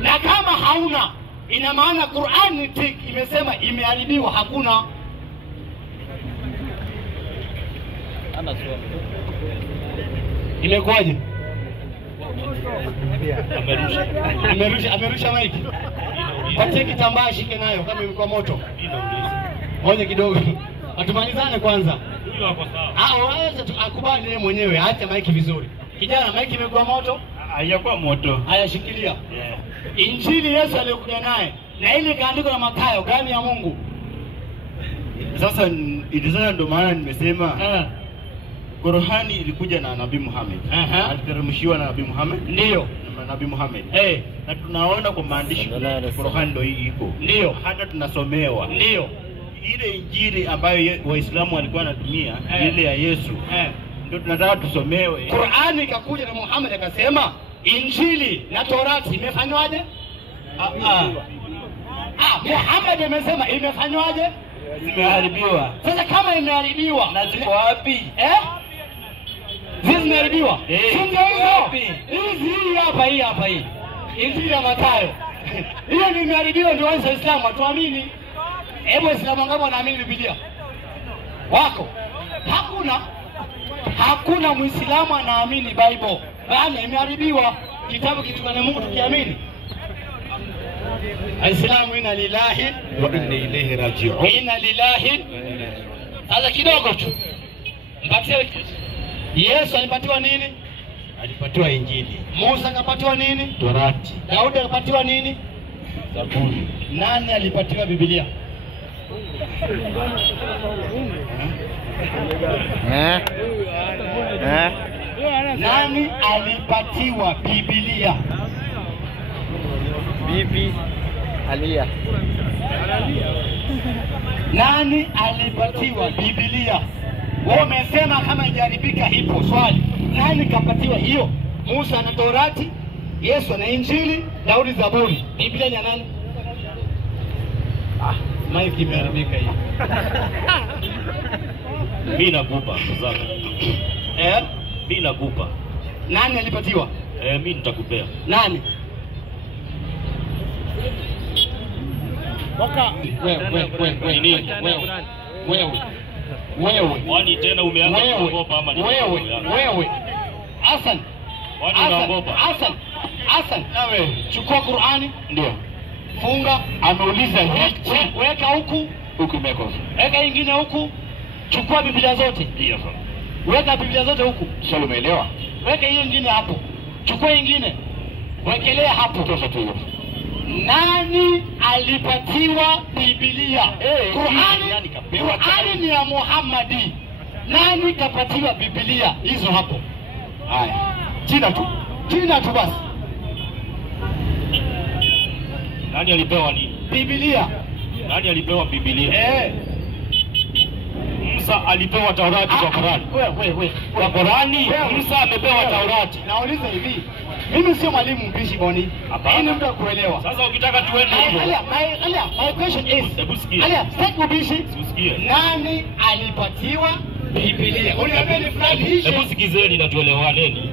Na kama hauna, ina maana Qur'ani imesema imeharibiwa, hakuna. Imekuwaje? Amerusha maiki. Patie kitambaa shike nayo kama imekuwa moto. Ngoja kidogo. Atumalizane kwanza. Huyo hapo sawa. Wacha akubali yeye mwenyewe, acha maiki vizuri. Kijana, maiki imekuwa moto? Haijakuwa moto. Haya, shikilia. Injili Yesu aliyokuja naye na ile kaandiko na Mathayo gani ya Mungu? Sasa ndio maana nimesema Qur'ani ilikuja na Nabii Muhammad. Aliteremshiwa na Nabii Muhammad. Ndio. Nabii Muhammad. Na tunaona kwa maandishi Qur'ani ndio hii iko. Ndio. Hata tunasomewa. Ndio. Ile Injili ambayo Waislamu walikuwa wanatumia, ile ya Yesu. Ndio tunataka tusomewe. Qur'ani ikakuja na Muhammad akasema Injili na Torati imefanywaje? Muhammad amesema imefanywaje? Zimeharibiwa. Sasa kama imeharibiwa, na ziko wapi? Zimeharibiwa. Hizi hapa hii. Injili ya Mathayo. Hiyo ni imeharibiwa, ndio Waislamu watuamini. Hebu Waislamu wangapi wanaamini Biblia? Wako? Hakuna Muislamu anaamini Bible. Bali imeharibiwa. Kitabu kitukane Mungu tukiamini. Waislamu inna lillahi wa inna ilaihi raji'un. Inna lillahi. Sasa kidogo tu. Mpatie Yesu alipatiwa nini? Alipatiwa Injili. Musa akapatiwa nini? Torati. Daudi akapatiwa nini? Zaburi. Nani alipatiwa Biblia? Nani alipatiwa Biblia? Bibi Alia. Nani alipatiwa Biblia? Wewe umesema kama ijaribika hipo swali. Nani kapatiwa hiyo? Musa na Torati, Yesu na Injili, Daudi Zaburi. Biblia ni ya nani? Mike imeharibika hiyo. Mimi nakupa zaka. Mimi nakupa. Nani alipatiwa? Mimi nitakupea. Nani? Wewe. Wani tena umeanza kuogopa ama ni wewe. Hassan. Wani unaogopa? Hassan. Nawe chukua Qur'ani. Ndio. Funga. Ameuliza weka huku imeweka. Weka ingine huku. Chukua Biblia zote. Ndio sawa. Weka Biblia zote huku. Sasa umeelewa? Weka hiyo ingine hapo. Chukua ingine. Wekelea hapo. Tosha tu hiyo. Nani alipatiwa Biblia? Qur'ani ni ya Muhammadi. Nani kapatiwa Biblia? Hizo hapo. Haya. Jina tu basi. Nani alipewa nini? Biblia. Nani alipewa Biblia? Musa alipewa Taurati kwa Qur'ani. Wewe. Kwa Qur'ani Musa amepewa Taurati. Nauliza hivi. Mimi sio mwalimu mpishi Boni. Hapana, mtu akuelewa. Sasa ukitaka tuende hivyo. My question is. Hebu sikia. Sitaki ubishi. Usikie. Nani alipatiwa Biblia? Uniambie ni fulani hishi. Hebu sikizeni na tuelewaneni.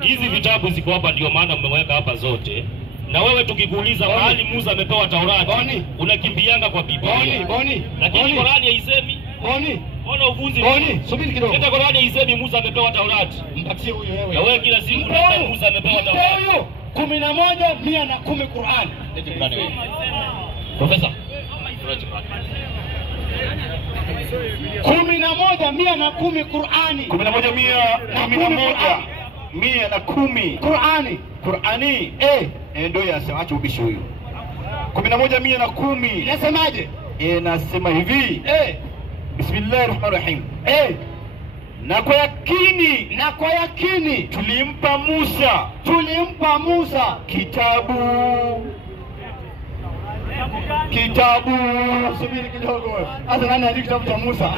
Hizi vitabu ziko hapa ndio maana mmeweka hapa zote. Na wewe tukikuuliza mahali Musa amepewa Taurati, unakimbianga kwa Biblia. Boni. Lakini Qur'ani haisemi. Boni. Mbona uvuzi? Boni, subiri kidogo. Hata Qur'ani haisemi Musa amepewa Taurati. Mpatie huyo wewe. Na wewe kila siku unasema Musa amepewa Taurati. Huyo 11:110 Qur'an. Profesa. 11:110 Qur'ani. 11:110 Qur'ani. Ndio yasema, acha ubishi huyo. 11:110 Nasemaje? Nasema hivi. Bismillahirrahmanirrahim. Na kwa yakini tulimpa Musa kitabu. Subiri kidogo. Sasa nani ajui kitabu cha Musa?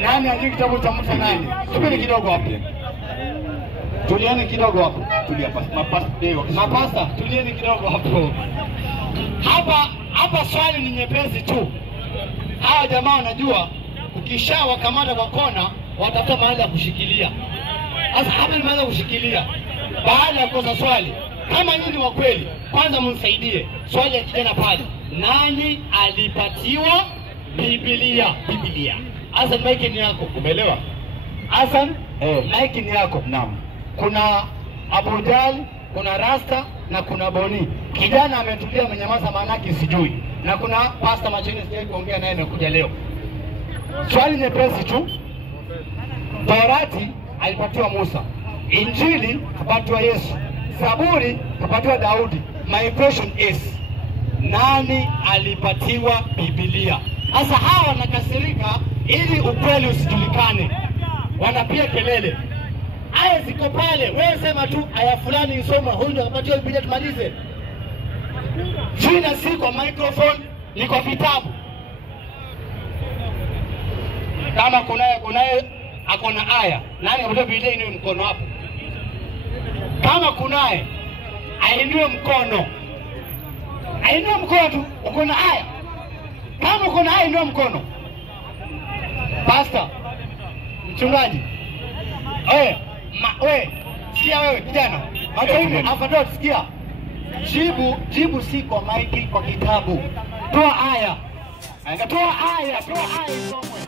Nani ajui kitabu cha Musa nani? Subiri kidogo hapo. Tulieni kidogo hapo. Tulia Mapasta, tulieni kidogo hapo. Hapa swali ni nyepesi tu. Hawa jamaa wanajua ukishawakamata kwa kona watafuta mahali ya kushikilia. Sasa hapa nimeanza kushikilia. Baada ya kukosa swali, kama nyinyi wa kweli, kwanza mnisaidie. Swali ya kijana pale. Nani alipatiwa Biblia? Hassan, mic ni yako. Umeelewa? Hassan, mic ni yako. Naam. Kuna Abujal, kuna Rasta na kuna Boni. Kijana ametulia amenyamaza maanake sijui. Na kuna Pastor Machini sijai kuongea naye amekuja leo. Swali nyepesi tu. Taurati alipatiwa Musa. Injili kapatiwa Yesu. Zaburi kapatiwa Daudi. My question is, nani alipatiwa Biblia? Sasa hawa wanakasirika ili ukweli usijulikane. Wanapiga kelele. Aya ziko pale, wewe sema tu aya fulani isoma, huyu ndio akapatiwa Biblia tumalize. Jina si kwa microphone, ni kwa vitabu. Kama kunaye akona aya, nani akapatiwa Biblia inue mkono hapo? Kama kunaye ainue mkono. Ainue mkono tu, uko na aya. Kama uko na aya inua mkono. Pastor, mchungaji. Sikia wewe kijana. Macho hivi afadhali sikia. Jibu si kwa maiki, kwa kitabu. Toa aya. Toa aya isomwe.